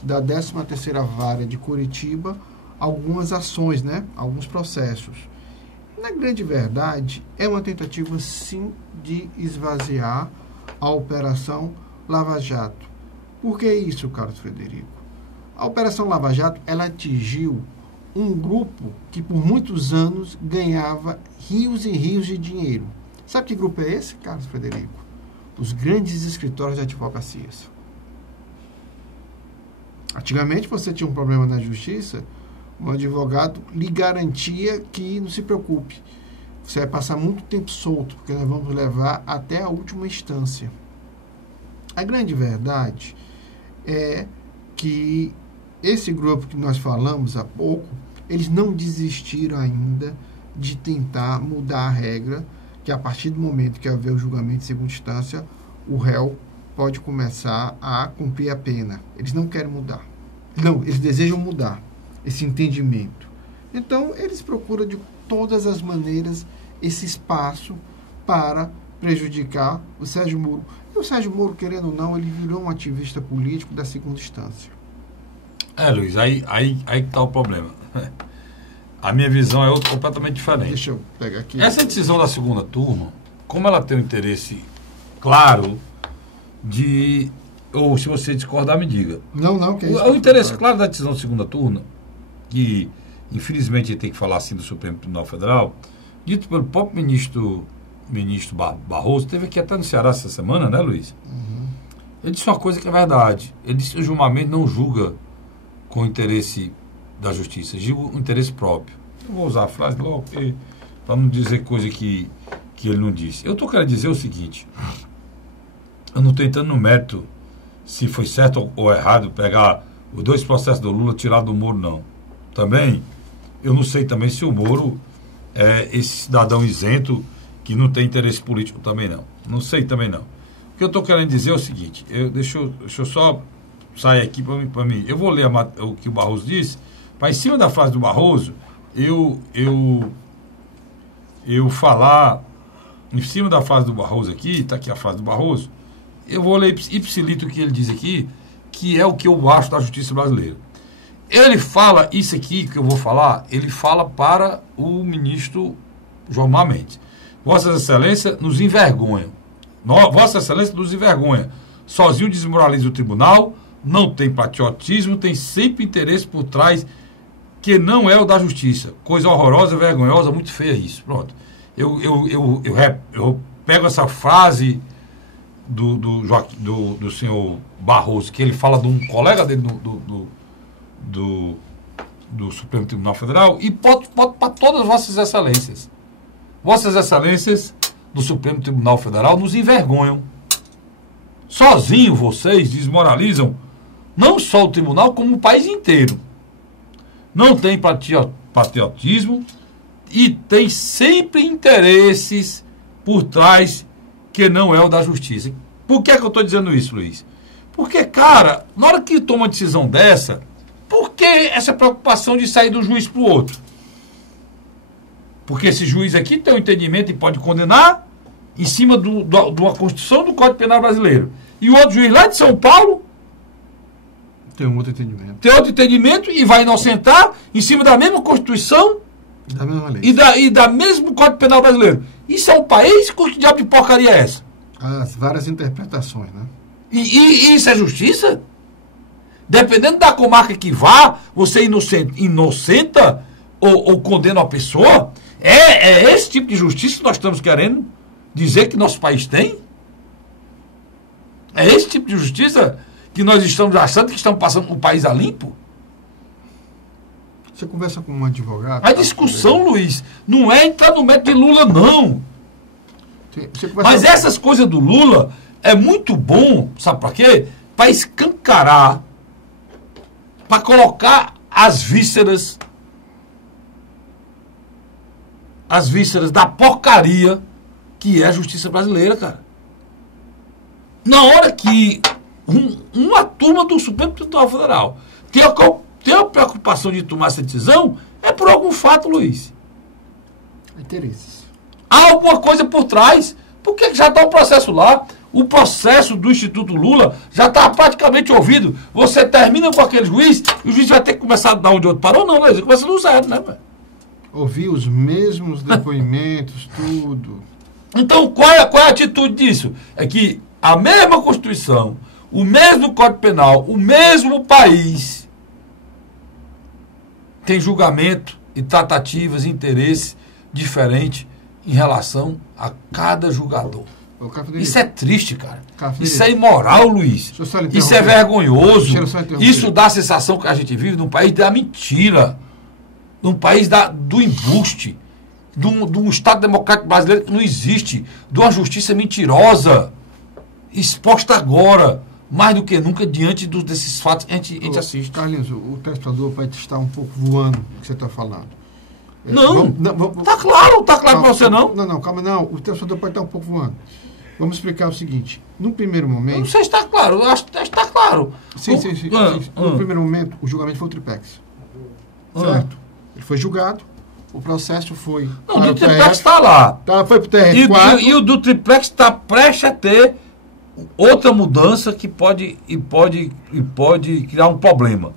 da 13ª Vara de Curitiba algumas ações, né, alguns processos. Na grande verdade, é uma tentativa, sim, de esvaziar a Operação Lava Jato. Por que isso, Carlos Frederico? A Operação Lava Jato, ela atingiu um grupo que por muitos anos ganhava rios e rios de dinheiro. Sabe que grupo é esse, Carlos Frederico? Os grandes escritórios de advocacias. Antigamente você tinha um problema na justiça, um advogado lhe garantia que não se preocupe, você vai passar muito tempo solto, porque nós vamos levar até a última instância. A grande verdade é que esse grupo que nós falamos há pouco, eles não desistiram ainda de tentar mudar a regra, que a partir do momento que haver o julgamento de segunda instância, o réu pode começar a cumprir a pena. Eles não querem mudar. Não, eles desejam mudar esse entendimento. Então, eles procuram de todas as maneiras esse espaço para prejudicar o Sérgio Moro. E o Sérgio Moro, querendo ou não, ele virou um ativista político da segunda instância. Luiz, aí que está o problema. A minha visão é completamente diferente. Deixa eu pegar aqui. Essa decisão da segunda turma, como ela tem um interesse claro de... Ou se você discordar, me diga. Não, que é isso. O interesse claro da decisão da segunda turma, que infelizmente a gente tem que falar assim do Supremo Tribunal Federal, dito pelo próprio ministro Barroso, teve aqui até no Ceará essa semana, né, Luiz? Uhum. Ele disse uma coisa que é verdade. Ele disse que o julgamento não julga com o interesse da justiça, julga o interesse próprio. Eu vou usar a frase logo para não dizer coisa que ele não disse. Eu estou querendo dizer o seguinte, eu não estou entrando no mérito se foi certo ou errado pegar os dois processos do Lula, tirar do Moro, não. Também, eu não sei também se o Moro é esse cidadão isento que não tem interesse político também, não. Não sei também, não. O que eu estou querendo dizer é o seguinte, deixa eu só sair aqui para mim. Eu vou ler o que o Barroso disse, para em cima da frase do Barroso, eu falar, em cima da frase do Barroso aqui, está aqui a frase do Barroso, eu vou ler ipsilito o que ele diz aqui, que é o que eu acho da justiça brasileira. Ele fala isso aqui que eu vou falar, ele fala para o ministro Gilmar Mendes. Vossa Excelência nos envergonha. Vossa Excelência nos envergonha. Sozinho desmoraliza o tribunal, não tem patriotismo, tem sempre interesse por trás que não é o da justiça. Coisa horrorosa, vergonhosa, muito feia isso. Pronto. Eu pego essa frase do senhor Barroso, que ele fala de um colega dele do Supremo Tribunal Federal, e pode para todas as Vossas Excelências. Vossas Excelências do Supremo Tribunal Federal nos envergonham. Sozinho vocês desmoralizam não só o tribunal, como o país inteiro. Não tem patriotismo e tem sempre interesses por trás que não é o da justiça. Por que eu estou dizendo isso, Luiz? Porque, cara, na hora que toma uma decisão dessa, por que essa preocupação de sair do juiz para o outro? Porque esse juiz aqui tem um entendimento e pode condenar em cima de uma Constituição do Código Penal brasileiro. E o outro juiz lá de São Paulo tem um outro entendimento. Tem outro entendimento e vai inocentar em cima da mesma Constituição da mesma lei. E da mesmo Código Penal brasileiro. Isso é um país? Que diabo de porcaria é essa? As várias interpretações, né? E isso é justiça? Dependendo da comarca que vá, você inocenta ou condena a pessoa? É esse tipo de justiça que nós estamos querendo dizer que nosso país tem? É esse tipo de justiça que nós estamos achando que estamos passando o país a limpo? Você conversa com um advogado... A discussão, Luiz, não é entrar no método de Lula, não. Mas essas coisas do Lula é muito bom, sabe para quê? Para escancarar, para colocar as vísceras da porcaria que é a justiça brasileira, cara. Na hora que uma turma do Supremo Tribunal Federal tem a preocupação de tomar essa decisão, é por algum fato, Luiz. Interesses. Há alguma coisa por trás. Por que já está o processo lá? O processo do Instituto Lula já está praticamente ouvido. Você termina com aquele juiz, e o juiz vai ter que começar a dar onde o outro parou, não, Luiz? Começa do zero, né, velho? Ouvir os mesmos depoimentos, tudo. Então, qual é a atitude disso? É que a mesma Constituição, o mesmo Código Penal, o mesmo país, tem julgamento e tratativas e interesses diferentes em relação a cada julgador. Isso é triste, cara. Isso é imoral, Luiz. Isso é vergonhoso. Isso dá a sensação que a gente vive num país da mentira, num país do embuste, de um Estado democrático brasileiro que não existe, de uma justiça mentirosa, exposta agora, mais do que nunca, diante desses fatos que a gente assiste. Carlinhos, o telespectador pode estar um pouco voando o que você está falando. Não, tá claro para você não? Não, calma, não. O telespectador pode estar um pouco voando. Vamos explicar o seguinte. No primeiro momento... Eu não sei se está claro, eu acho que está claro. Sim. No primeiro momento, o julgamento foi o triplex. Certo? Ele foi julgado, o processo foi... Não, o do triplex está lá. Foi para o TRF4. E o do triplex está prestes a ter outra mudança que pode criar um problema.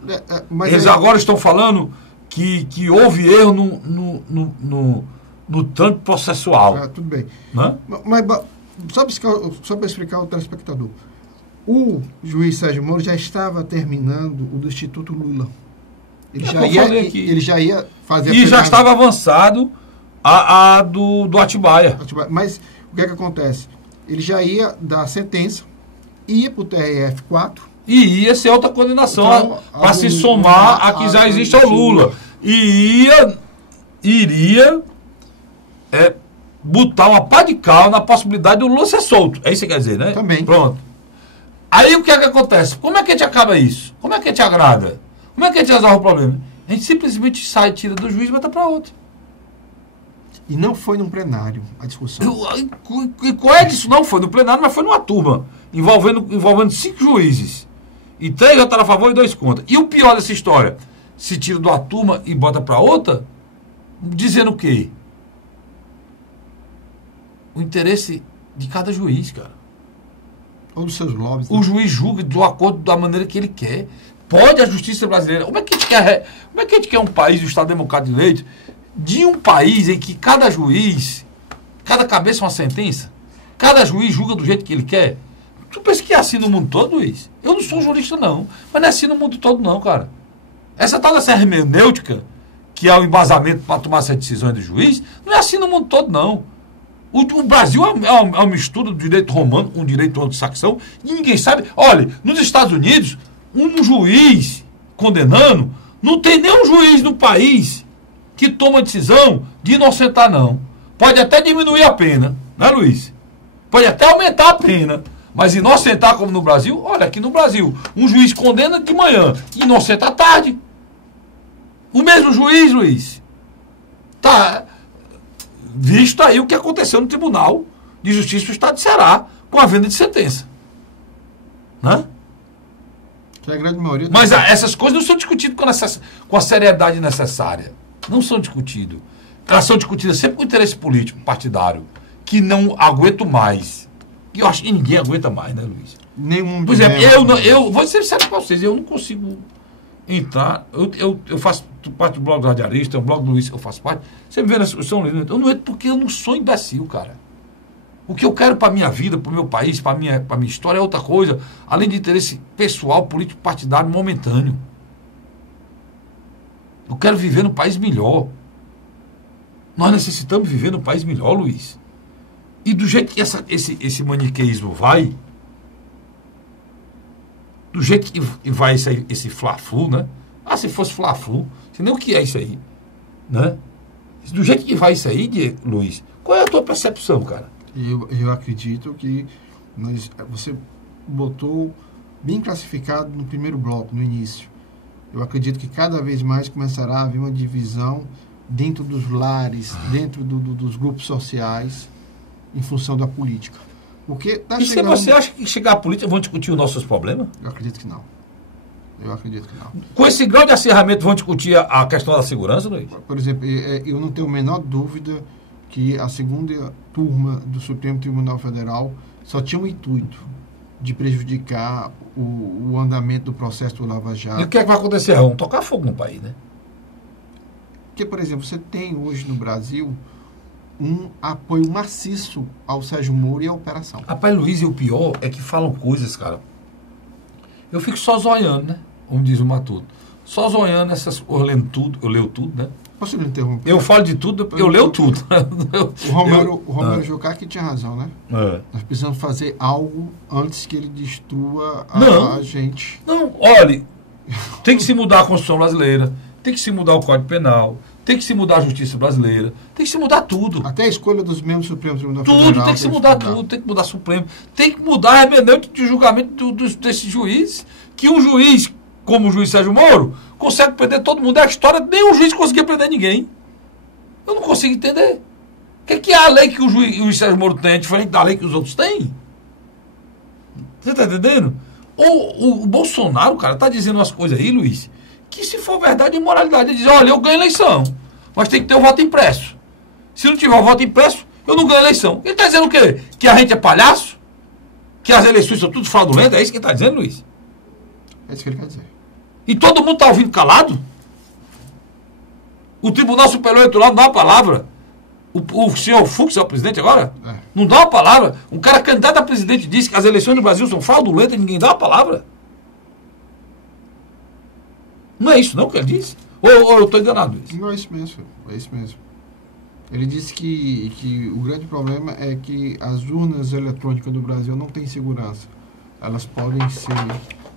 Eles agora estão falando que houve erro no trâmite processual. Tudo bem. Né? Mas só para explicar ao telespectador. O juiz Sérgio Moro já estava terminando o do Instituto Lula. Ele já ia fazer... E já estava avançado a do Atibaia. Mas o que é que acontece? Ele já ia dar a sentença, ia para o TRF4. E ia ser outra condenação para se somar a que já existe ao Lula. E iria botar uma pá de cal na possibilidade do Lula ser solto. É isso que quer dizer, né? Também. Pronto. Aí o que é que acontece? Como é que a gente acaba isso? Como é que a gente agrada? Como é que a gente resolve o problema? A gente simplesmente sai, tira do juiz e bota para outro. E não foi num plenário a discussão. E qual é disso? Não foi no plenário, mas foi numa turma, envolvendo 5 juízes. E 3 votaram a favor e 2 contra. E o pior dessa história, se tira de uma turma e bota para outra, dizendo o quê? O interesse de cada juiz, cara. Ou dos seus lobbies. O juiz julga do acordo da maneira que ele quer. Pode a justiça brasileira. Como é que a gente quer um país, o Estado Democrático de Direito, de um país em que cada juiz, cada cabeça é uma sentença, cada juiz julga do jeito que ele quer? Tu pensa que é assim no mundo todo, Luiz? Eu não sou jurista, não. Mas não é assim no mundo todo, não, cara. Essa tal dessa hermenêutica, que é o embasamento para tomar essas decisões do juiz, não é assim no mundo todo, não. O Brasil é uma mistura do direito romano com o direito anglo-saxão e ninguém sabe. Olha, nos Estados Unidos, um juiz condenando, não tem nenhum juiz no país que toma decisão de inocentar, não. Pode até diminuir a pena, né, Luiz? Pode até aumentar a pena. Mas inocentar como no Brasil, olha, aqui no Brasil, um juiz condena de manhã, inocenta à tarde. O mesmo juiz, Luiz, tá visto aí o que aconteceu no Tribunal de Justiça do Estado de Ceará com a venda de sentença. Né? Que é a grande maioria. Mas essas coisas não são discutidas com a seriedade necessária. Não são discutidas. Elas são discutidas sempre com interesse político, partidário, que não aguento mais. E eu acho que ninguém aguenta mais, né, Luiz? Nenhum. Por exemplo, eu vou ser sério para vocês, eu não consigo entrar. Eu faço parte do blog do Radialista, o blog do Luiz, eu faço parte. Você me vê na discussão, eu não entro porque eu não sou imbecil, cara. O que eu quero para a minha vida, para o meu país, para a minha história é outra coisa, além de interesse pessoal, político, partidário, momentâneo. Eu quero viver num país melhor. Nós necessitamos viver num país melhor, Luiz. E do jeito que esse maniqueísmo vai, do jeito que vai esse fla-flu, né? Ah, se fosse fla-flu, você nem o que é isso aí, né? Do jeito que vai isso aí, Luiz, qual é a tua percepção, cara? Eu acredito que você botou bem classificado no primeiro bloco, no início. Eu acredito que cada vez mais começará a haver uma divisão dentro dos lares, dentro dos grupos sociais, em função da política. Porque tá se você acha que chegar à política vão discutir os nossos problemas? Eu acredito que não. Com esse grau de acirramento vão discutir a questão da segurança, Luiz? Por exemplo, eu não tenho a menor dúvida que a segunda turma do Supremo Tribunal Federal só tinha o intuito de prejudicar o andamento do processo do Lava Jato. E o que é que vai acontecer? Vão tocar fogo no país, né? Porque, por exemplo, você tem hoje no Brasil um apoio maciço ao Sérgio Moro e à operação. Rapaz, Luiz, e o pior é que falam coisas, cara. Eu fico só zoiando, né? Como diz o Matuto. só zonhando essas coisas, lendo tudo. Eu leio tudo, né? Posso lhe interromper? Eu falo de tudo, eu leio tudo. O Romero Jucá que tinha razão, né? Nós precisamos fazer algo antes que ele destrua a gente. Não, olha, tem que se mudar a Constituição brasileira, tem que se mudar o Código Penal, tem que se mudar a Justiça brasileira, tem que se mudar tudo. Até a escolha dos membros do Supremo Tribunal Federal. Tudo, tem que se mudar tudo, tem que mudar o Supremo, tem que mudar a hermenêutica de julgamento desses juízes, que um juiz, como o juiz Sérgio Moro, consegue prender todo mundo. É a história, nenhum juiz conseguia prender ninguém. Eu não consigo entender. O que é a lei que o juiz Sérgio Moro tem, diferente da lei que os outros têm? Você está entendendo? O Bolsonaro, cara, está dizendo umas coisas aí, Luiz, que se for verdade, é imoralidade. Ele diz, olha, eu ganho eleição, mas tem que ter o voto impresso. Se não tiver o voto impresso, eu não ganho eleição. Ele está dizendo o quê? Que a gente é palhaço? Que as eleições são tudo fraudulentas? É isso que ele está dizendo, Luiz? É isso que ele quer dizer. E todo mundo está ouvindo calado? O Tribunal Superior Eleitoral não dá uma palavra. O senhor Fux é o presidente agora? Não dá uma palavra. Um cara candidato a presidente disse que as eleições no Brasil são fraudulentas e ninguém dá uma palavra. Não é isso não que ele disse? Ou eu estou enganado? Não, é isso mesmo. É isso mesmo. Ele disse que o grande problema é que as urnas eletrônicas do Brasil não têm segurança. Elas podem ser,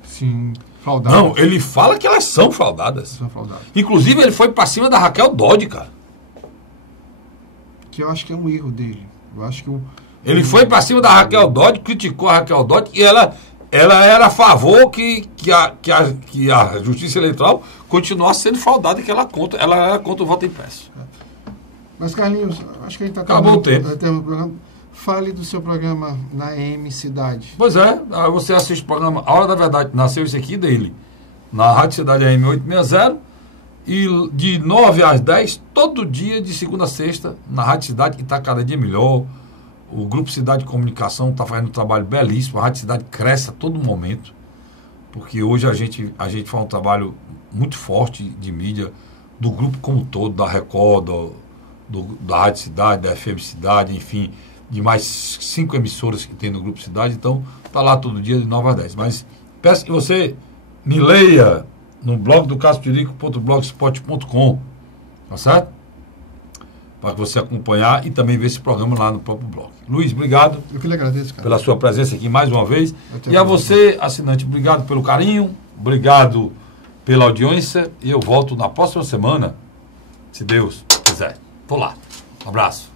sim, fraudadas. Não, ele fala que elas são fraudadas. São fraudadas. Inclusive, ele foi para cima da Raquel Dodge, cara. Que eu acho que é um erro dele. Eu acho que ele foi para cima da Raquel Dodge, criticou a Raquel Dodge e ela era a favor que a Justiça Eleitoral continuasse sendo fraudada, que ela era contra o voto impresso. Mas, Carlinhos, acho que a gente está acabou o tempo. Fale do seu programa na AM Cidade. Pois é, você assiste o programa A Hora da Verdade, nasceu esse aqui dele, na Rádio Cidade AM 860, e de 9 às 10, todo dia, de segunda a sexta, na Rádio Cidade, que está cada dia melhor. O Grupo Cidade de Comunicação está fazendo um trabalho belíssimo, a Rádio Cidade cresce a todo momento, porque hoje a gente faz um trabalho muito forte de mídia, do grupo como um todo, da Record, da Rádio Cidade, da FM Cidade, enfim, de mais 5 emissoras que tem no Grupo Cidade. Então, está lá todo dia de 9 às 10. Mas peço que você me leia no blog do casperico.blogspot.com, tá certo? Para você acompanhar e também ver esse programa lá no próprio blog. Luiz, obrigado. Eu que lhe agradeço, cara, pela sua presença aqui mais uma vez. E a você, assinante, obrigado pelo carinho, obrigado pela audiência, e eu volto na próxima semana, se Deus quiser. Vou lá. Um abraço.